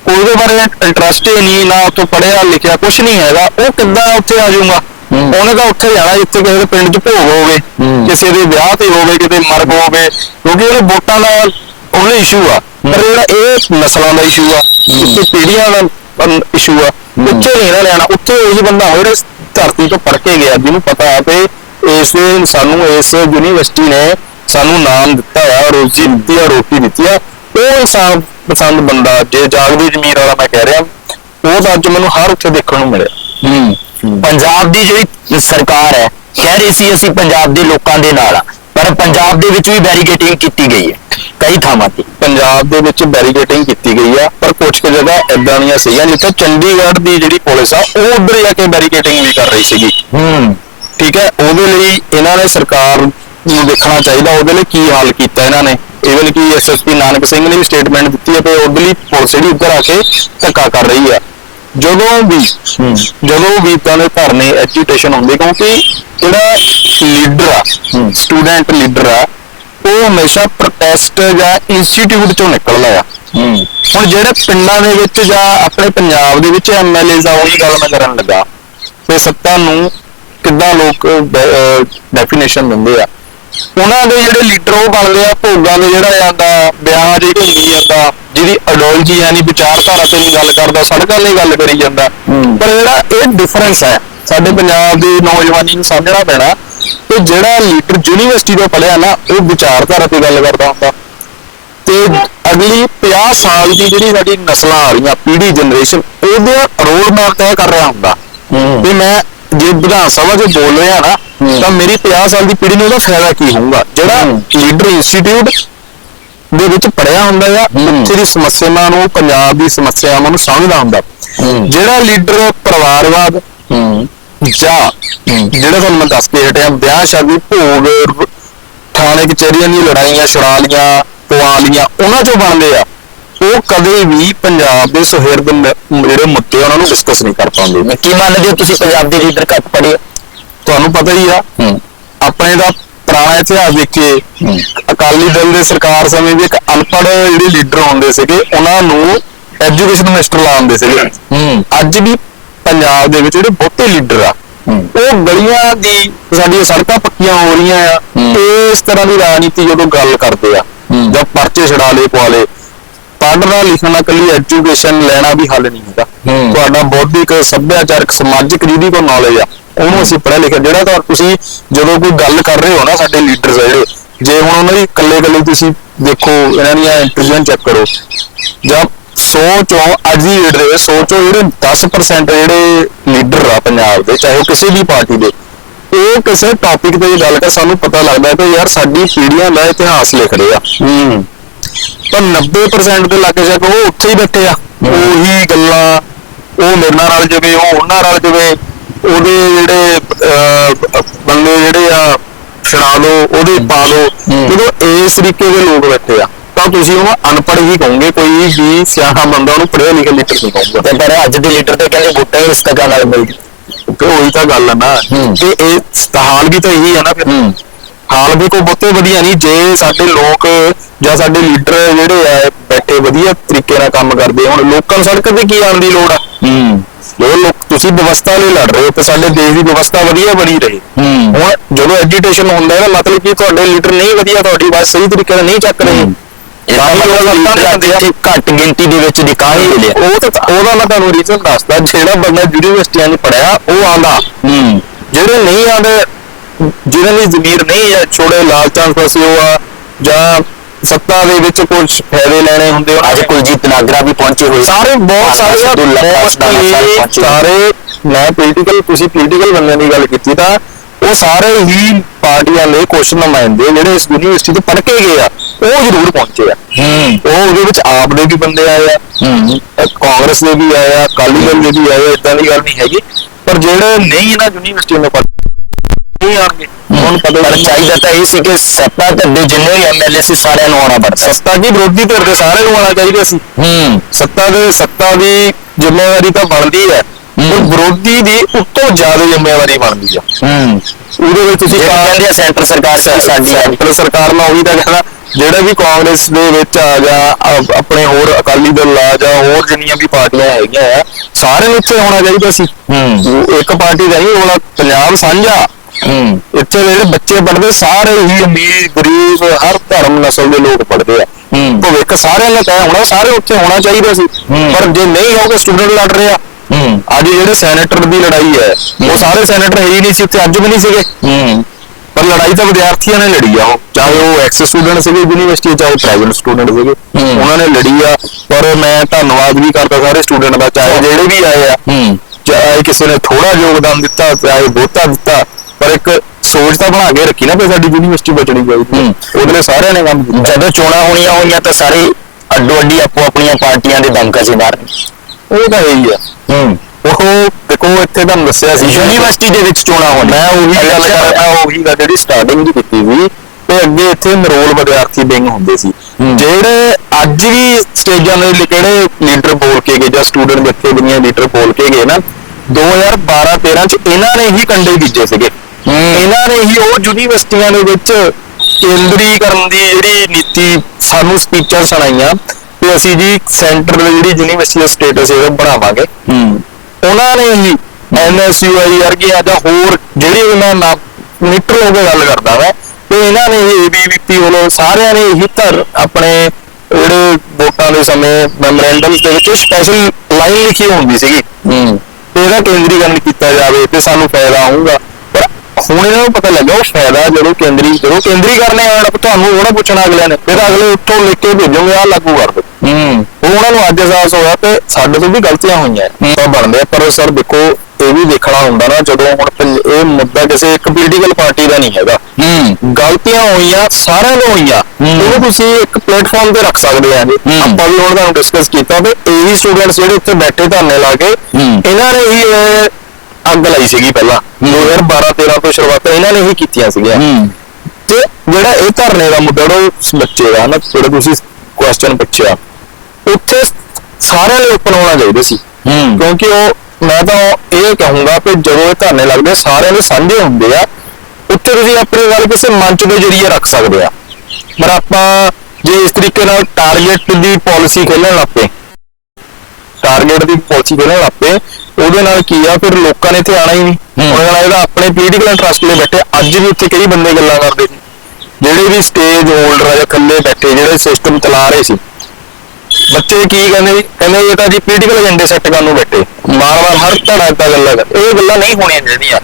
ਉਹਦੇ ਬਾਰੇ ਇੰਟਰਸਟ ਹੀ ਨਹੀਂ ਨਾ ਉੱਥੋਂ ਪੜ੍ਹਿਆ ਲਿਖਿਆ ਕੁਝ ਨਹੀਂ ਹੈਗਾ। ਉਹ ਕਿੱਦਾਂ ਉੱਥੇ ਆ ਜਾਊਗਾ? ਹੂੰ। ਉਹਨੇ ਤਾਂ ਉੱਥੇ ਜਾਣਾ ਜਿੱਥੇ ਕਿਸੇ ਦੇ ਪਿੰਡ 'ਚ ਭੋਗ ਹੋਵੇ ਹੂੰ। ਕਿਸੇ ਦੇ ਵਿਆਹ ਤੇ ਹੋਵੇ ਕਿਤੇ ਮਰਗ ਹੋਵੇ ਕਿਉਂਕਿ ਉਹਦੇ ਵੋਟਾਂ ਦਾ ਉਹਨੇ ਇਸ਼ੂ ਆ। ਪਰ ਜਿਹੜਾ ਇਹ ਨਸਲਾਂ ਦਾ ਇਸ਼ੂ ਆ ਉੱਥੇ ਪੀੜ੍ਹੀਆਂ ਦਾ ਇਸ਼ੂ ਆ। ਉੱਥੇ ਨਹੀਂ ਨਾ ਲੈਣਾ ਉੱਥੇ ਉਹੀ ਬੰਦਾ ਹੋਵੇ ਜਿਹੜਾ ਧਰਤੀ ਤੋਂ ਪੜ ਕੇ ਗਿਆ ਜਿਹਨੂੰ ਪਤਾ ਹੈ ਕਿ ਇਸ ਦੇ ਸਾਨੂੰ ਇਸ ਯੂਨੀਵਰਸਿਟੀ ਨੇ ਸਾਨੂੰ ਨਾਮ ਦਿੱਤਾ ਆ ਰੋਜ਼ੀ ਦਿੱਤੀ ਆ ਰੋਟੀ ਦਿੱਤੀ ਆ। ਉਹ ਇਨਸਾਨ ਪਸੰਦ ਬੰਦਾ ਜੇ ਜਾਗਦੀ ਜ਼ਮੀਰ ਵਾਲਾ ਮੈਂ ਕਹਿ ਰਿਹਾ ਉਹ ਤਾਂ ਅੱਜ ਮੈਨੂੰ ਹਰ ਉੱਥੇ ਦੇਖਣ ਨੂੰ ਮਿਲਿਆ। ਹੂੰ। ਪੰਜਾਬ ਦੀ ਜਿਹੜੀ ਸਰਕਾਰ ਹੈ ਕਹਿ ਰਹੀ ਸੀ ਅਸੀਂ ਪੰਜਾਬ ਦੇ ਲੋਕਾਂ ਦੇ ਨਾਲ ਆ ਪਰ ਪੰਜਾਬ ਦੇ ਵਿੱਚ ਵੀ ਬੈਰੀਕੇਟਿੰਗ ਕੀਤੀ ਗਈ ਹੈ ਕਈ ਥਾਵਾਂ ਤੇ। ਪੰਜਾਬ ਦੇ ਵਿੱਚ ਬੈਰੀਕੇਟਿੰਗ ਕੀਤੀ ਗਈ ਆ ਪਰ ਕੁਝ ਕੁ ਜਗ੍ਹਾ ਇਦਾਂ ਦੀਆਂ ਸੀਗੀਆਂ ਜਿੱਥੇ ਚੰਡੀਗੜ੍ਹ ਦੀ ਜਿਹੜੀ ਪੁਲਿਸ ਆ ਉਹ ਉੱਧਰ ਜਾ ਕੇ ਬੈਰੀਕੇਟਿੰਗ ਵੀ ਕਰ ਰਹੀ ਸੀਗੀ। ਹੂੰ। ਠੀਕ ਹੈ ਉਹਦੇ ਲਈ ਇਹਨਾਂ ਨੇ ਸਰਕਾਰ ਨੂੰ ਦੇਖਣਾ ਚਾਹੀਦਾ ਉਹਦੇ ਲਈ ਕੀ ਹਾਲ ਕੀਤਾ ਇਹਨਾਂ ਨੇ। ਇਵਨ ਕਿ ਐਸਐਸਪੀ ਨਾਨਕ ਸਿੰਘ ਨੇ ਵੀ ਸਟੇਟਮੈਂਟ ਦਿੱਤੀ ਹੈ ਕਿ ਉਧਰਲੀ ਪੁਲਿਸ ਜਿਹੜੀ ਉੱਧਰ ਆ ਕੇ ਧੱਕਾ ਕਰ ਰਹੀ ਆ ਜਦੋਂ ਵੀ। ਜਦੋਂ ਵੀ ਤਾਂ ਦੇ ਧਰਨੇ ਐਜੀਟੇਸ਼ਨ ਹੁੰਦੇ ਕਿਉਂਕਿ ਜਿਹੜਾ ਲੀਡਰ ਆ। ਸਟੂਡੈਂਟ ਲੀਡਰ ਆ ਉਹ ਹਮੇਸ਼ਾ ਪ੍ਰੋਟੈਸਟ ਜਾਂ ਇੰਸਟੀਚਿਊਟ ਚੋਂ ਨਿਕਲਦਾ ਆ। ਹੁਣ ਜਿਹੜੇ ਪਿੰਡਾਂ ਦੇ ਵਿੱਚ ਜਾਂ ਆਪਣੇ ਪੰਜਾਬ ਦੇ ਵਿੱਚ ਐਮਐਲਏ ਦਾ ਉਹੀ ਗੱਲ ਮੈਂ ਕਰਨ ਲੱਗਾ। ਤੇ ਸੱਤਾ ਨੂੰ ਕਿੱਦਾਂ ਲੋਕ ਡੈਫੀਨੇਸ਼ਨ ਦਿੰਦੇ ਆ। ਉਹਨਾਂ ਦੇ ਜਿਹੜੇ ਲੀਡਰ ਉਹ ਬਣਦੇ ਆ ਭੋਗਾਂ ਦੇ ਜਿਹੜਾ ਜਾਂਦਾ ਵਿਆਹ ਜੇ ਘੁੰਮੀ ਜਾਂਦਾ ਜਿਹਦੀ ਆਈਡੀਓਲੋਜੀ ਯਾਨੀ ਵਿਚਾਰਧਾਰਾ ਤੇ ਨਹੀਂ ਗੱਲ ਕਰਦਾ ਸੜਕਾਂ ਲਈ ਗੱਲ ਕਰੀ ਜਾਂਦਾ। ਪਰ ਜਿਹੜਾ ਇਹ ਡਿਫਰੈਂਸ ਹੈ ਸਾਡੇ ਪੰਜਾਬ ਦੀ ਨੌਜਵਾਨੀ ਨੂੰ ਸਮਝਣਾ ਪੈਣਾ ਕਿ ਜਿਹੜਾ ਲੀਡਰ ਯੂਨੀਵਰਸਿਟੀ ਤੋਂ ਪੜ੍ਹਿਆ ਨਾ ਉਹ ਵਿਚਾਰਧਾਰਾ ਤੇ ਗੱਲ ਕਰਦਾ ਹੁੰਦਾ ਤੇ ਅਗਲੀ 50 ਸਾਲ ਦੀ ਜਿਹੜੀ ਸਾਡੀ ਨਸਲਾਂ ਆ ਰਹੀਆਂ ਪੀੜ੍ਹੀ ਜਨਰੇਸ਼ਨ ਉਹਦੇ ਰੋਡ ਮੈਪ ਤੈਅ ਕਰ ਰਿਹਾ ਹੁੰਦਾ। ਵੀ ਮੈਂ ਜੇ ਵਿਧਾਨ ਸਭਾ 'ਚ ਬੋਲ ਰਿਹਾ ਨਾ। ਤਾਂ ਮੇਰੀ 50 ਸਾਲ ਦੀ ਪੀੜ੍ਹੀ ਨੂੰ ਉਹਦਾ ਫਾਇਦਾ ਕੀ ਹੋਊਗਾ? ਜਿਹੜਾ। ਲੀਡਰ ਇੰਸਟੀਚਿਊਟ ਦੇ ਵਿੱਚ ਪੜਿਆ ਹੁੰਦਾ ਆ। ਉੱਥੇ ਦੀ ਸਮੱਸਿਆਵਾਂ ਨੂੰ ਪੰਜਾਬ ਦੀ ਸਮੱਸਿਆਵਾਂ ਨੂੰ ਸਮਝਦਾ ਹੁੰਦਾ। ਜਿਹੜਾ ਲੀਡਰ ਪਰਿਵਾਰਵਾਦ ਜਾਂ ਜਿਹੜਾ ਤੁਹਾਨੂੰ ਮੈਂ ਦੱਸ ਕੇ ਹਟਿਆ ਵਿਆਹ ਸ਼ਾਦੀ ਭੋਗ ਥਾਣੇ ਕਚਹਿਰੀਆਂ ਦੀਆਂ ਲੜਾਈਆਂ ਛੜਾਲੀਆਂ ਪਵਾਲੀਆਂ ਉਹਨਾਂ ਚੋਂ ਬਣਦੇ ਆ। ਉਹ ਕਦੇ ਵੀ ਪੰਜਾਬ ਦੇ ਸੁਹਿਰਦ ਜਿਹੜੇ ਮੁੱਦੇ ਉਹਨਾਂ ਨੂੰ ਡਿਸਕਸ ਨਹੀਂ ਕਰ ਪਾਉਂਦੇ। ਕੀ ਮੰਨਦੇ ਹੋ ਤੁਸੀਂ ਪੰਜਾਬ ਦੇ ਲੀਡਰ ਘੱਟ ਪੜੇ ਤੁਹਾਨੂੰ ਪਤਾ ਹੀ ਆ ਆਪਣੇ ਦਾ ਪੁਰਾਣਾ ਇਤਿਹਾਸ ਦੇਖੀਏ। ਅਕਾਲੀ ਦਲ ਦੇ ਸਰਕਾਰ ਸਮੇਂ ਵੀ ਇੱਕ ਅਨਪੜ੍ਹ ਜਿਹੜੇ ਲੀਡਰ ਹੁੰਦੇ ਸੀਗੇ ਉਹਨਾਂ ਨੂੰ ਐਜੂਕੇਸ਼ਨ ਮਿਨਿਸਟਰ ਲਾਉਂਦੇ ਸੀਗੇ ਅੱਜ ਵੀ ਪੰਜਾਬ ਦੇ ਵਿੱਚ ਜਿਹੜੇ ਬਹੁਤੇ ਲੀਡਰ ਆ। ਉਹ ਗਲੀਆਂ ਦੀ ਸਾਡੀਆਂ ਸੜਕਾਂ ਪੱਕੀਆਂ ਹੋ ਰਹੀਆਂ ਆ। ਤੇ ਇਸ ਤਰ੍ਹਾਂ ਦੀ ਰਾਜਨੀਤੀ ਜਦੋਂ ਗੱਲ ਕਰਦੇ ਆ। ਜਾਂ ਪਰਚੇ ਛਡਾ ਲੇ ਪਵਾਲੇ ਪੜ੍ਹਨਾ ਲਿਖਣਾ ਕੱਲੀ ਐਜੂਕੇਸ਼ਨ ਲੈਣਾ ਵੀ ਹੱਲ ਨਹੀਂ ਹੁੰਦਾ। ਤੁਹਾਡਾ ਬੌਧਿਕ ਸੱਭਿਆਚਾਰਕ ਸਮਾਜਿਕ ਜਿਹਦੀ ਕੋ ਨੌਲੇਜ ਆ ਉਹਨੂੰ ਅਸੀਂ ਪੜ੍ਹਿਆ ਲਿਖਿਆ ਜਿਹੜਾ ਤਾਂ ਤੁਸੀਂ ਜਦੋਂ ਕੋਈ ਗੱਲ ਕਰ ਰਹੇ ਹੋ ਨਾ ਸਾਡੇ ਲੀਡਰਸ ਆ ਜਿਹੜੇ ਜੇ ਹੁਣ ਉਹਨਾਂ ਦੀ ਕੱਲੇ ਕੱਲੇ ਤੁਸੀਂ ਦੇਖੋ ਇਹਨਾਂ ਦੀਆਂ ਇੰਟਰਵਿਊ ਚੈੱਕ ਕਰੋ ਜਾਂ 100 ਚੋਂ ਅੱਜ ਦੀ ਲੀਡਰ ਦੇ 100 ਚੋਂ ਜਿਹੜੇ 10% ਜਿਹੜੇ ਲੀਡਰ ਆ ਪੰਜਾਬ ਦੇ ਚਾਹੇ ਉਹ ਕਿਸੇ ਵੀ ਪਾਰਟੀ ਦੇ ਉਹ ਕਿਸੇ ਟੌਪਿਕ ਤੇ ਗੱਲ ਕਰ ਸਾਨੂੰ ਪਤਾ ਲੱਗਦਾ ਹੈ ਕਿ ਯਾਰ ਸਾਡੀ ਪੀੜ੍ਹੀਆਂ ਦਾ ਇਤਿਹਾਸ ਲਿਖ ਰਹੇ ਆ। ਹੂੰ। ਪਰ 90% ਦੇ ਲੱਗੇ ਜਾ ਉਹ ਉੱਥੇ ਹੀ ਬੈਠੇ ਆ ਉਹੀ ਗੱਲਾਂ ਉਹ ਮੇਰੇ ਨਾਲ ਜਾਵੇ ਉਹ ਉਹਨਾਂ ਨਾਲ ਜਾਵੇ ਉਹਦੇ ਜਿਹੜੇ ਬੰਦੇ ਜਿਹੜੇ ਆ ਛੜਾ ਲਓ ਉਹਦੇ ਪਾ ਲਓ। ਜਦੋਂ ਇਸ ਤਰੀਕੇ ਦੇ ਲੋਕ ਬੈਠੇ ਆ ਤਾਂ ਤੁਸੀਂ ਉਹਨੂੰ ਅਨਪੜ੍ਹ ਹੀ ਕਹੋਗੇ ਕੋਈ ਵੀ ਸਿਆਣਾ ਬੰਦਾ ਉਹਨੂੰ ਪੜ੍ਹਿਆ ਲਿਖਿਆ ਲੀਡਰ ਨਹੀਂ ਕਹੂਗਾ। ਤੇ ਪਰ ਅੱਜ ਦੇ ਲੀਡਰ ਤੇ ਕਹਿੰਦੇ ਵੋਟਾਂ ਹੀ ਇਸਤਕਾ ਨਾਲ ਮਿਲਦੀ? ਕਿ ਉਹੀ ਤਾਂ ਗੱਲ ਆ ਨਾ। ਕਿ ਇਹ ਹਾਲ ਵੀ ਤਾਂ ਇਹੀ ਆ ਨਾ ਫਿਰ। ਹਾਲ ਵੀ ਕੋਈ ਬਹੁਤੇ ਵਧੀਆ ਨਹੀਂ ਜੇ ਸਾਡੇ ਲੋਕ ਜਾਂ ਸਾਡੇ ਲੀਡਰ ਜਿਹੜੇ ਆ ਬੈਠੇ ਵਧੀਆ ਤਰੀਕੇ ਨਾਲ ਕੰਮ ਕਰਦੇ ਹੁਣ ਲੋਕਾਂ ਨੂੰ ਸੜਕ ਤੇ ਕੀ ਆਉਣ ਦੀ ਲੋੜ ਆ? ਹੂੰ। ਜੋ ਲੋਕ ਤੁਸੀਂ ਵਿਵਸਥਾ ਲਈ ਲੜ ਰਹੇ ਹੋ ਤੇ ਸਾਡੇ ਦੇਸ਼ ਦੀ ਵਿਵਸਥਾ ਵਧੀਆ ਬਣੀ ਰਹੇ। ਹੂੰ। ਹੁਣ ਜਦੋਂ ਐਜੀਟੇਸ਼ਨ ਹੁੰਦਾ ਹੈ ਮਤਲਬ ਕਿ ਤੁਹਾਡੇ ਲੀਡਰ ਨਹੀਂ ਵਧੀਆ ਤੁਹਾਡੀ ਬਾਤ ਸਹੀ ਤਰੀਕੇ ਨਾਲ ਨਹੀਂ ਚੱਕ ਰਹੇ। ਤਾਂ ਲੀਡਰ ਅੱਜ ਇੱਥੇ ਘੱਟ ਗਿਣਤੀ ਦੇ ਵਿੱਚ ਦਿਖਾ ਹੀ ਮਿਲਿਆ ਉਹ ਤਾਂ ਉਹਦਾ ਮੈਂ ਤੁਹਾਨੂੰ ਰੀਜ਼ਨ ਦੱਸਦਾ ਜਿਹੜਾ ਬੰਦਾ ਯੂਨੀਵਰਸਿਟੀਆਂ 'ਚ ਪੜਿਆ ਉਹ ਆਂਦਾ ਹੂੰ। ਜਿਹੜੇ ਨਹੀਂ ਆਂਦੇ ਜਿਹਨਾਂ ਦੀ ਜ਼ਮੀਰ ਨਹੀਂ ਹੈ ਛੋੜੇ ਲਾਲਚਾਂ ਫਸੇ ਹੋ ਆ ਜਾਂ ਸੱਤਾ ਦੇ ਵਿੱਚ ਕੁਝ ਫਾਇਦੇ ਲੈਣੇ ਹੁੰਦੇ ਅੱਜ ਕੁਲਜੀਤ ਨਾਗਰਾ ਵੀ ਪਹੁੰਚੇ ਹੋਏ ਸਾਰੇ ਬਹੁਤ ਸਾਰੇ। ਸਾਰੇ ਮੈਂ ਪੋਲੀਟੀਕਲ ਤੁਸੀਂ ਪੋਲੀਟੀਕਲ ਬੰਦਿਆਂ ਦੀ ਗੱਲ ਕੀਤੀ ਤਾਂ ਉਹ ਸਾਰੇ ਹੀ ਪਾਰਟੀਆਂ ਦੇ ਕੁਝ ਨੁਮਾਇੰਦੇ ਜਿਹੜੇ ਇਸ ਯੂਨੀਵਰਸਿਟੀ ਤੋਂ ਪੜ੍ਹ ਕੇ ਗਏ ਆ ਉਹ ਜ਼ਰੂਰ ਪਹੁੰਚੇ ਆ। ਹੂੰ। ਉਹ ਉਹਦੇ ਵਿੱਚ ਆਪ ਦੇ ਵੀ ਬੰਦੇ ਆਏ ਆ। ਕਾਂਗਰਸ ਦੇ ਵੀ ਆਏ ਆ ਅਕਾਲੀ ਦਲ ਦੇ ਵੀ ਆਏ ਇਦਾਂ ਦੀ ਗੱਲ ਨਹੀਂ ਹੈਗੀ। ਪਰ ਜਿਹੜੇ ਨਹੀਂ ਇਹਨਾਂ ਯੂਨੀਵਰਸਿਟੀਆਂ ਦੇ ਪੜ੍ਹ ਨਹੀਂ ਆਣਗੇ ਹੁਣ ਪਤਾ ਪਰ ਚਾਹੀਦਾ ਤਾਂ ਇਹ ਸੀ ਕਿ ਸੱਤਾ ਧੱਦੇ ਜਿੰਨੇ ਵੀ ਐਮਐਲਏ ਸੀ ਸਾਰਿਆਂ ਨੂੰ ਆਉਣਾ ਪੜਦਾ। ਸੱਤਾ ਦੀ ਵਿਰੋਧੀ ਧਿਰ ਦੇ ਸਾਰੇ ਨੂੰ ਆਉਣਾ ਚਾਹੀਦਾ ਸੀ। ਹੂੰ। ਸੱਤਾ ਦੇ ਸੱਤਾ ਦੀ ਜ਼ਿੰਮੇਵਾਰੀ ਤਾਂ ਬਣਦੀ ਹੈ। ਪਰ ਵਿਰੋਧੀ ਦੀ ਉੱਤੋਂ ਜ਼ਿਆਦਾ ਜ਼ਿੰਮੇਵਾਰੀ ਬਣਦੀ ਆ। ਹੂੰ। ਉਹਦੇ ਵਿੱਚ ਤੁਸੀਂ ਕਹਿੰਦੇ ਆ ਸੈਂਟਰ ਸਰਕਾਰ ਸਾਡੀ ਸੈਂਟਰ ਸਰਕਾਰ ਨਾਲ ਉਹੀ ਤਾਂ ਕਹਿੰਦਾ ਜਿਹੜੇ ਵੀ ਕਾਂਗਰਸ ਦੇ ਵਿੱਚ ਆ ਜਾਂ ਅ- ਆਪਣੇ ਹੋਰ ਅਕਾਲੀ ਦਲ ਆ ਜਾਂ ਹੋਰ ਜਿੰਨੀਆਂ ਵੀ ਪਾਰਟੀਆਂ ਹੈਗੀਆਂ ਆ ਸਾਰਿਆਂ ਨੂੰ ਇੱਥੇ ਹੋਣਾ ਚਾਹੀਦਾ ਸੀ। ਹੂੰ। ਉਹ ਇੱਕ ਪਾਰਟੀ ਦਾ ਨਹੀਂ ਹੋਣਾ ਪੰਜਾਬ ਸਾਂਝਾ। ਇੱਥੇ ਜਿਹੜੇ ਬੱਚੇ ਪੜ੍ਹਦੇ ਸਾਰੇ ਹੀ ਅਮੀਰ ਗਰੀਬ ਹਰ ਧਰਮ ਨਸਲ ਦੇ ਲੋਕ ਪੜ੍ਹਦੇ ਆ। ਭਵਿੱਖ ਸਾਰਿਆਂ ਦਾ ਤੈਅ ਹੋਣਾ ਸਾਰੇ ਉੱਥੇ ਹੋਣਾ ਚਾਹੀਦਾ ਸੀ। ਪਰ ਜੇ ਨਹੀਂ ਹੋਗੇ ਸਟੂਡੈਂਟ ਲੜ ਰਹੇ ਆ। ਹੂੰ। ਅੱਜ ਜਿਹੜੇ ਸੈਨੇਟਰ ਦੀ ਲੜਾਈ ਹੈ ਉਹ ਸਾਰੇ ਸੈਨੇਟਰ ਹੈ ਹੀ ਨਹੀਂ ਸੀ ਉੱਥੇ ਅੱਜ ਵੀ ਨਹੀਂ ਸੀਗੇ। ਹੂੰ। ਪਰ ਲੜਾਈ ਤਾਂ ਵਿਦਿਆਰਥੀਆਂ ਨੇ ਲੜੀ ਆ ਉਹ। ਚਾਹੇ ਉਹ ਐਕਸ ਸਟੂਡੈਂਟ ਸੀਗੇ ਯੂਨੀਵਰਸਿਟੀ ਚਾਹੇ ਪ੍ਰਾਈਵੇਟ ਸਟੂਡੈਂਟ ਸੀਗੇ। ਉਹਨਾਂ ਨੇ ਲੜੀ ਆ। ਪਰ ਮੈਂ ਧੰਨਵਾਦ ਵੀ ਕਰਦਾ ਸਾਰੇ ਸਟੂਡੈਂਟ ਦਾ ਚਾਹੇ ਜਿਹੜੇ ਵੀ ਆਏ ਆ। ਹੂੰ। ਚਾਹੇ ਕਿਸੇ ਨੇ ਥੋੜਾ ਯੋਗਦਾਨ ਦਿੱਤਾ ਚਾਹੇ ਬਹੁਤਾ ਦਿੱਤਾ। ਪਰ ਇੱਕ ਸੋਚ ਤਾਂ ਬਣਾ ਕੇ ਰੱਖੀ ਨਾ ਵੀ ਸਾਡੀ ਯੂਨੀਵਰਸਿਟੀ ਬਚਣੀ ਚਾਹੀਦੀ ਹੂੰ। ਉਹਦੇ ਲਈ ਸਾਰਿਆਂ ਨੇ ਕੰਮ ਕੀਤਾ। ਜਦੋਂ ਚੋਣਾਂ ਹੋਣੀਆਂ ਹੋਈਆਂ ਤਾਂ ਸਾਰੇ ਅੱਡੋ ਅੱਡੀ ਆਪੋ ਆਪਣੀਆਂ ਪਾਰਟੀਆਂ ਦੇ ਦਮਕਾ ਸੀ ਮਾਰਨ ਉਹ ਤਾਂ ਆ। ਹੂੰ। ਉਹ ਦੇਖੋ ਇੱਥੇ ਤੁਹਾਨੂੰ ਦੱਸਿਆ ਸੀ। ਯੂਨੀਵਰਸਿਟੀ ਦੇ ਵਿੱਚ ਚੋਣਾਂ ਹੋਣੀਆਂ। ਮੈਂ ਉਹੀ ਗੱਲ ਕਰ ਰਿਹਾ ਉਹੀ ਗੱਲ ਜਿਹੜੀ ਸਟਾਰਟਿੰਗ ਦੀ ਕੀਤੀ ਸੀ ਤੇ ਅੱਗੇ ਇੱਥੇ ਨਰੋਲ ਵਿਦਿਆਰਥੀ ਵਿੰਗ ਹੁੰਦੇ ਸੀ। ਹੂੰ। ਜਿਹੜੇ ਅੱਜ ਵੀ ਸਟੇਜਾਂ ਦੇ ਕਿਹੜੇ ਲੀਡਰ ਬੋਲ ਕੇ ਗਏ ਜਾਂ ਸਟੂਡੈਂਟ ਜਥੇਬੰਦੀਆਂ ਲੀਡਰ ਬੋਲ ਕੇ ਗਏ ਨਾ 2012 13 ਚ ਇਹਨਾਂ ਨੇ ਹੀ ਕੰਡੇ ਬੀਜੇ ਸੀਗੇ। ਹੂੰ। ਇਹਨਾਂ ਨੇ ਹੀ ਉਹ ਯੂਨੀਵਰਸਿਟੀਆਂ ਦੇ ਵਿੱਚ ਕੇਂਦਰੀਕਰਨ ਦੀ ਜਿਹੜੀ ਨੀਤੀ ਸਾਨੂੰ ਸਪੀਚਾਂ ਸੁਣਾਈਆਂ ਤੇ ਅਸੀਂ ਜੀ ਸੈਂਟਰ ਦੀ ਜਿਹੜੀ ਯੂਨੀਵਰਸਿਟੀ ਦਾ ਸਟੇਟਸ ਹੈ ਉਹ ਬਣਾਵਾਂਗੇ। ਹੂੰ। ਉਹਨਾਂ ਨੇ ਹੀ ਐਨਐਸਯੂਆਈ ਵਰਗੀਆਂ ਜਾਂ ਹੋਰ ਜਿਹੜੀ ਵੀ ਮੈਂ ਨਾ ਨਿਟਰ ਹੋ ਕੇ ਗੱਲ ਕਰਦਾ ਮੈਂ ਤੇ ਇਹਨਾਂ ਨੇ ਏਬੀਵੀਪੀ ਵੱਲੋਂ ਸਾਰਿਆਂ ਨੇ ਹੀ ਧਰ ਆਪਣੇ ਜਿਹੜੇ ਵੋਟਾਂ ਦੇ ਸਮੇਂ ਮੈਮੋਰੈਂਡਮਸ ਦੇ ਵਿੱਚ ਸਪੈਸ਼ਲ ਲਾਈਨ ਲਿਖੀ ਹੁੰਦੀ ਸੀਗੀ। ਹੂੰ। ਤੇ ਇਹਦਾ ਕੇਂਦਰੀਕਰਨ ਕੀਤਾ ਜਾਵੇ ਤੇ ਸਾਨੂੰ ਫਾਇਦਾ ਹੋਊਗਾ। ਹੁਣ ਇਹਨਾਂ ਨੂੰ ਪਤਾ ਲੱਗਾ ਉਹ ਫਾਇਦਾ ਜਦੋਂ ਕੇਂਦਰੀ ਜਦੋਂ ਕੇਂਦਰੀਕਰਨ ਹੈ ਤੁਹਾਨੂੰ ਉਹਦਾ ਪੁੱਛਣਾ ਅਗਲਿਆਂ ਨੇ ਫਿਰ ਅਗਲੇ ਉੱਥੋਂ ਲਿਖ ਕੇ ਭੇਜੋਗੇ ਆ ਲਾਗੂ ਕਰ ਦਿਓ ਹੂੰ ਉਹ ਉਹਨਾਂ ਨੂੰ ਅੱਜ ਅਹਿਸਾਸ ਹੋਇਆ ਤੇ ਸਾਡੇ ਤੋਂ ਵੀ ਗਲਤੀਆਂ ਹੋਈਆਂ। ਤਾਂ ਬਣਦੇ। ਪਰ ਸਰ ਦੇਖੋ ਇਹ ਵੀ ਦੇਖਣਾ ਹੁੰਦਾ ਨਾ ਜਦੋਂ ਹੁਣ ਇਹ ਮੁੱਦਾ ਕਿਸੇ ਇੱਕ ਪੋਲੀਟੀਕਲ ਪਾਰਟੀ ਦਾ ਨਹੀਂ ਹੈਗਾ ਹੂੰ ਗਲਤੀਆਂ ਹੋਈਆਂ ਸਾਰਿਆਂ ਨੂੰ ਹੋਈਆਂ ਹੂੰ। ਉਹਨੂੰ ਤੁਸੀਂ ਇੱਕ ਪਲੇਟਫਾਰਮ ਤੇ ਰੱਖ ਸਕਦੇ ਆ। ਆਪਾਂ ਵੀ ਹੁਣ ਤੁਹਾਨੂੰ ਡਿਸਕਸ ਕੀਤਾ ਤੇ ਇਹੀ ਸਟੂਡੈਂਟਸ ਜਿਹੜੇ ਉੱਥੇ ਬੈਠੇ ਧਰਨੇ ਲਾ ਕੇ। ਇਹਨਾਂ ਨੇ ਹੀ ਇਹ ਅੱਗ ਲਾਈ ਸੀਗੀ ਪਹਿਲਾਂ। 2012 13 ਤੋਂ ਸ਼ੁਰੂਆਤ ਇਹਨਾਂ ਨੇ ਹੀ ਕੀਤੀਆਂ ਸੀਗੀਆਂ। ਤੇ ਜਿਹੜਾ ਇਹ ਧਰਨੇ ਦਾ ਮੁੱਦਾ ਉਸ ਬੱਚੇ ਦਾ ਨਾ ਜਿਹੜਾ ਤੁਸੀਂ ਕੁਐਸਚਨ ਪੁੱਛਿਆ ਉੱਥੇ ਸਾਰਿਆਂ ਲਈ ਓਪਨ ਹੋਣਾ ਚਾਹੀਦਾ ਸੀ। ਕਿਉਂਕਿ ਉਹ ਮੈਂ ਤਾਂ ਇਹ ਕਹੂੰਗਾ ਕਿ ਜਦੋਂ ਇਹ ਧਰਨੇ ਲੱਗਦੇ ਸਾਰਿਆਂ ਦੇ ਸਾਂਝੇ ਹੁੰਦੇ ਆ ਉੱਥੇ ਤੁਸੀਂ ਆਪਣੀ ਗੱਲ ਕਿਸੇ ਮੰਚ ਦੇ ਜਰੀਏ ਰੱਖ ਸਕਦੇ ਆ। ਪਰ ਆਪਾਂ ਜੇ ਇਸ ਤਰੀਕੇ ਨਾਲ ਟਾਰਗੇਟ ਦੀ ਪਾਲਿਸੀ ਖੇਲਣ ਲੱਪੇ ਟਾਰਗੇਟ ਦੀ ਪਾਲਿਸੀ ਖੇਲਣ ਲੱਪੇ ਉਹਦੇ ਨਾਲ ਕੀ ਆ ਫਿਰ ਲੋਕਾਂ ਨੇ ਇੱਥੇ ਆਣਾ ਹੀ ਨਹੀਂ। ਹੂੰ। ਉਹਦੇ ਨਾਲ ਜਿਹੜਾ ਆਪਣੇ ਪੋਲੀਟੀਕਲ ਇੰਟਰਸਟ ਲਈ ਬੈਠੇ ਅੱਜ ਵੀ ਉੱਥੇ ਕਈ ਬੰਦੇ ਗੱਲਾਂ ਕਰਦੇ ਜਿਹੜੇ ਵੀ ਸਟੇਜ ਹੋਲਡਰ ਆ ਜਾਂ ਬੈਠੇ ਜਿਹੜੇ ਸਿਸਟਮ ਚਲਾ ਰਹੇ ਸੀ। ਬੱਚੇ ਕੀ ਕਹਿੰਦੇ ਕਹਿੰਦੇ ਇਹ ਤਾਂ ਜੀ ਪੋਲੀਟੀਕਲ ਏਜੰਡੇ ਸੈੱਟ ਕਰਨ ਨੂੰ ਬੈਠੇ। ਵਾਰ-ਵਾਰ ਹਰ ਧੜਾ ਤਾਂ ਗੱਲਾਂ ਕਰ ਇਹ ਗੱਲਾਂ ਨਹੀਂ ਹੋਣੀਆਂ ਚਾਹੀਦੀਆਂ।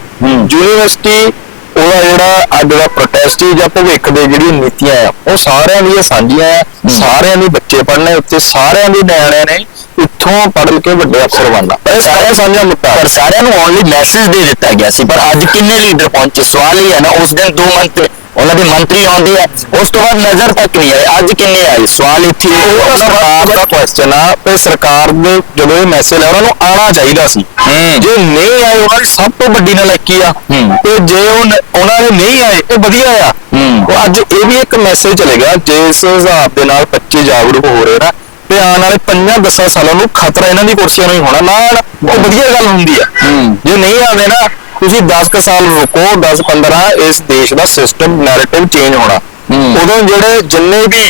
ਯੂਨੀਵਰਸਿਟੀ ਉਹਦਾ ਜਿਹੜਾ ਅੱਜ ਦਾ ਪ੍ਰੋਟੈਸਟ ਜਾਂ ਭਵਿੱਖ ਦੇ ਜਿਹੜੀਆਂ ਨੀਤੀਆਂ ਆ ਉਹ ਸਾਰਿਆਂ ਦੀਆਂ ਸਾਂਝੀਆਂ ਆ ਸਾਰਿਆਂ ਦੇ ਬੱਚੇ ਪੜ੍ਹਨੇ ਉੱਤੇ ਸਾਰਿਆਂ ਦੇ ਨਿਆਣਿਆਂ ਨੇ ਇੱਥੋਂ ਪੜ੍ਹ ਕੇ ਵੱਡੇ ਅਫਸਰ ਬਣਨਾ। ਇਹ ਸਾਰਿਆਂ ਸਾਂਝਾ ਮੁੱਦਾ। ਪਰ ਸਾਰਿਆਂ ਨੂੰ ਓਨਲੀ ਮੈਸੇਜ ਦੇ ਦਿੱਤਾ ਗਿਆ ਸੀ ਪਰ ਅੱਜ ਕਿੰਨੇ ਲੀਡਰ ਪਹੁੰਚੇ? ਸਵਾਲ ਇਹ ਹੈ ਨਾ ਉਸ ਦਿਨ ਦੋ ਮੰਤਰੀ ਉਹਨਾਂ ਦੇ ਮੰਤਰੀ ਆਉਂਦੇ ਆ ਉਸ ਤੋਂ ਬਾਅਦ ਨਜ਼ਰ ਤੱਕ ਨਹੀਂ ਆਏ ਅੱਜ ਕਿੰਨੇ ਆਏ? ਸਵਾਲ ਇੱਥੇ ਸਰਕਾਰ ਦਾ ਕੁਐਸਚਨ ਆ ਤੇ ਸਰਕਾਰ ਦੇ ਜਦੋਂ ਇਹ ਮੈਸੇਜ ਆ ਉਹਨਾਂ ਨੂੰ ਆਣਾ ਚਾਹੀਦਾ ਸੀ। ਜੇ ਨਹੀਂ ਆਏ ਉਹਨਾਂ ਸਭ ਤੋਂ ਵੱਡੀ ਨਲਾਇਕੀ ਆ। ਤੇ ਜੇ ਉਹਨਾਂ ਦੇ ਨਹੀਂ ਆਏ ਇਹ ਵਧੀਆ ਆ। ਉਹ ਅੱਜ ਇਹ ਵੀ ਇੱਕ ਮੈਸੇਜ ਚਲੇਗਾ ਜਿਸ ਹਿਸਾਬ ਦੇ ਨਾਲ ਬੱਚੇ ਜਾਗਰੂਕ ਹੋ ਰਹੇ ਨਾ ਤੇ ਆਉਣ ਵਾਲੇ 5-10 ਸਾਲਾਂ ਨੂੰ ਖਤਰਾ ਇਹਨਾਂ ਦੀ ਕੁਰਸੀਆਂ ਨੂੰ ਹੀ ਹੋਣਾ। ਨਾਲ ਉਹ ਵਧੀਆ ਗੱਲ ਹੁੰਦੀ ਆ। ਜੇ ਨਹੀਂ ਆਵੇ ਨਾ ਤੁਸੀਂ 10 ਕੁ ਸਾਲ ਰੁਕੋ 10-15 ਇਸ ਦੇਸ਼ ਦਾ ਸਿਸਟਮ ਨੈਰੇਟਿਵ ਚੇਂਜ ਹੋਣਾ। ਉਦੋਂ ਜਿਹੜੇ ਜਿੰਨੇ ਵੀ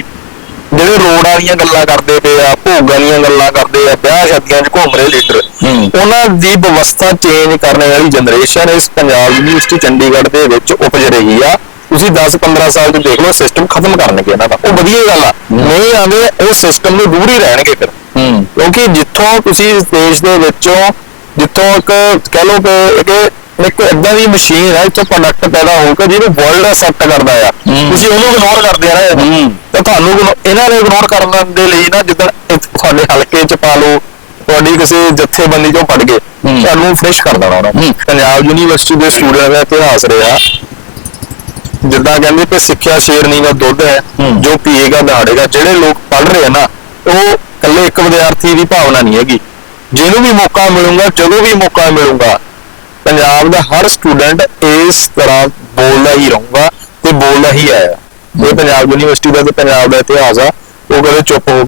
ਜਿਹੜੇ ਰੋਡ ਵਾਲੀਆਂ ਗੱਲਾਂ ਕਰਦੇ ਪਏ ਆ ਭੋਗਾਂ ਦੀਆਂ ਗੱਲਾਂ ਕਰਦੇ ਆ ਵਿਆਹ ਸ਼ਾਦੀਆਂ 'ਚ ਘੁੰਮ ਰਹੇ ਲੀਡਰ। ਉਹਨਾਂ ਦੀ ਵਿਵਸਥਾ ਚੇਂਜ ਕਰਨ ਵਾਲੀ ਜਨਰੇਸ਼ਨ ਇਸ ਪੰਜਾਬ ਯੂਨੀਵਰਸਿਟੀ ਚੰਡੀਗੜ੍ਹ ਦੇ ਵਿੱਚ ਉਪਜ ਰਹੀ ਆ। ਤੁਸੀਂ 10-15 ਸਾਲ ਤੋਂ ਦੇਖ ਲਓ ਸਿਸਟਮ ਖਤਮ ਕਰਨਗੇ ਇਹਨਾਂ ਦਾ। ਉਹ ਵਧੀਆ ਗੱਲ ਆ। ਨਹੀਂ ਆਵੇ ਉਹ ਸਿਸਟਮ ਨੂੰ ਦੂਰ ਹੀ ਰਹਿਣਗੇ ਫਿਰ। ਕਿਉਂਕਿ ਜਿੱਥੋਂ ਤੁਸੀਂ ਇਸ ਦੇਸ਼ ਦੇ ਵਿੱਚੋਂ ਜਿੱਥੋਂ ਇੱਕ ਕਹਿ ਲਓ ਕਿ ਇੱਕ ਇਦਾਂ ਦੀ ਮਸ਼ੀਨ ਹੈ ਇੱਥੋਂ ਪ੍ਰੋਡਕਟ ਪੈਦਾ ਹੋ ਕੇ ਜਿਹਨੂੰ ਵਰਲਡ ਅਸੈਪਟ ਕਰਦਾ ਆ। ਤੁਸੀਂ ਉਹਨੂੰ ਇਗਨੋਰ ਕਰਦੇ ਆ ਨਾ। ਤਾਂ ਤੁਹਾਨੂੰ ਇਹਨਾਂ ਨੂੰ ਇਗਨੋਰ ਕਰਨ ਦੇ ਲਈ ਨਾ ਇੱਥੇ ਤੁਹਾਡੇ ਹਲਕੇ 'ਚ ਪਾ ਲਓ ਤੁਹਾਡੀ ਕਿਸੇ ਜਥੇਬੰਦੀ 'ਚੋਂ ਪੜ ਗਏ। ਤੁਹਾਨੂੰ ਫਰੈਸ਼ ਕਰ ਦੇਣਾ ਉਹਨਾਂ। ਪੰਜਾਬ ਯੂਨੀਵਰਸਿਟੀ ਦੇ ਸਟੂਡੈਂਟ ਦਾ ਇਤਿਹਾਸ ਰਿਹਾ ਜਿੱਦਾਂ ਕਹਿੰਦੇ ਕਿ ਸਿੱਖਿਆ ਸ਼ੇਰਨੀ ਦਾ ਦੁੱਧ ਹੈ ਹੂੰ। ਜੋ ਪੀਏਗਾ ਦਹਾੜੇਗਾ ਜਿਹੜੇ ਲੋਕ ਪੜ ਰਹੇ ਆ ਨਾ ਉਹ ਇਕੱਲੇ ਇੱਕ ਵਿਦਿਆਰਥੀ ਦੀ ਭਾਵਨਾ ਨਹੀਂ ਹੈਗੀ ਜਿਹਨੂੰ ਵੀ ਮੌਕਾ ਮਿਲੂਗਾ ਜਦੋਂ ਵੀ ਮੌਕਾ ਮਿਲੂਗਾ ਪੰਜਾਬ ਦਾ ਹਰ ਸਟੂਡੈਂਟ ਇਸ ਤਰ੍ਹਾਂ ਬੋਲਦਾ ਹੀ ਰਹੂਗਾ ਤੇ ਬੋਲਦਾ ਹੀ ਆਇਆ। ਇਹ ਪੰਜਾਬ ਯੂਨੀਵਰਸਿਟੀ ਦਾ ਤੇ ਪੰਜਾਬ ਦਾ ਇਤਿਹਾਸ ਆ, ਉਹ ਕਦੇ ਚੁੱਪ ਹੋ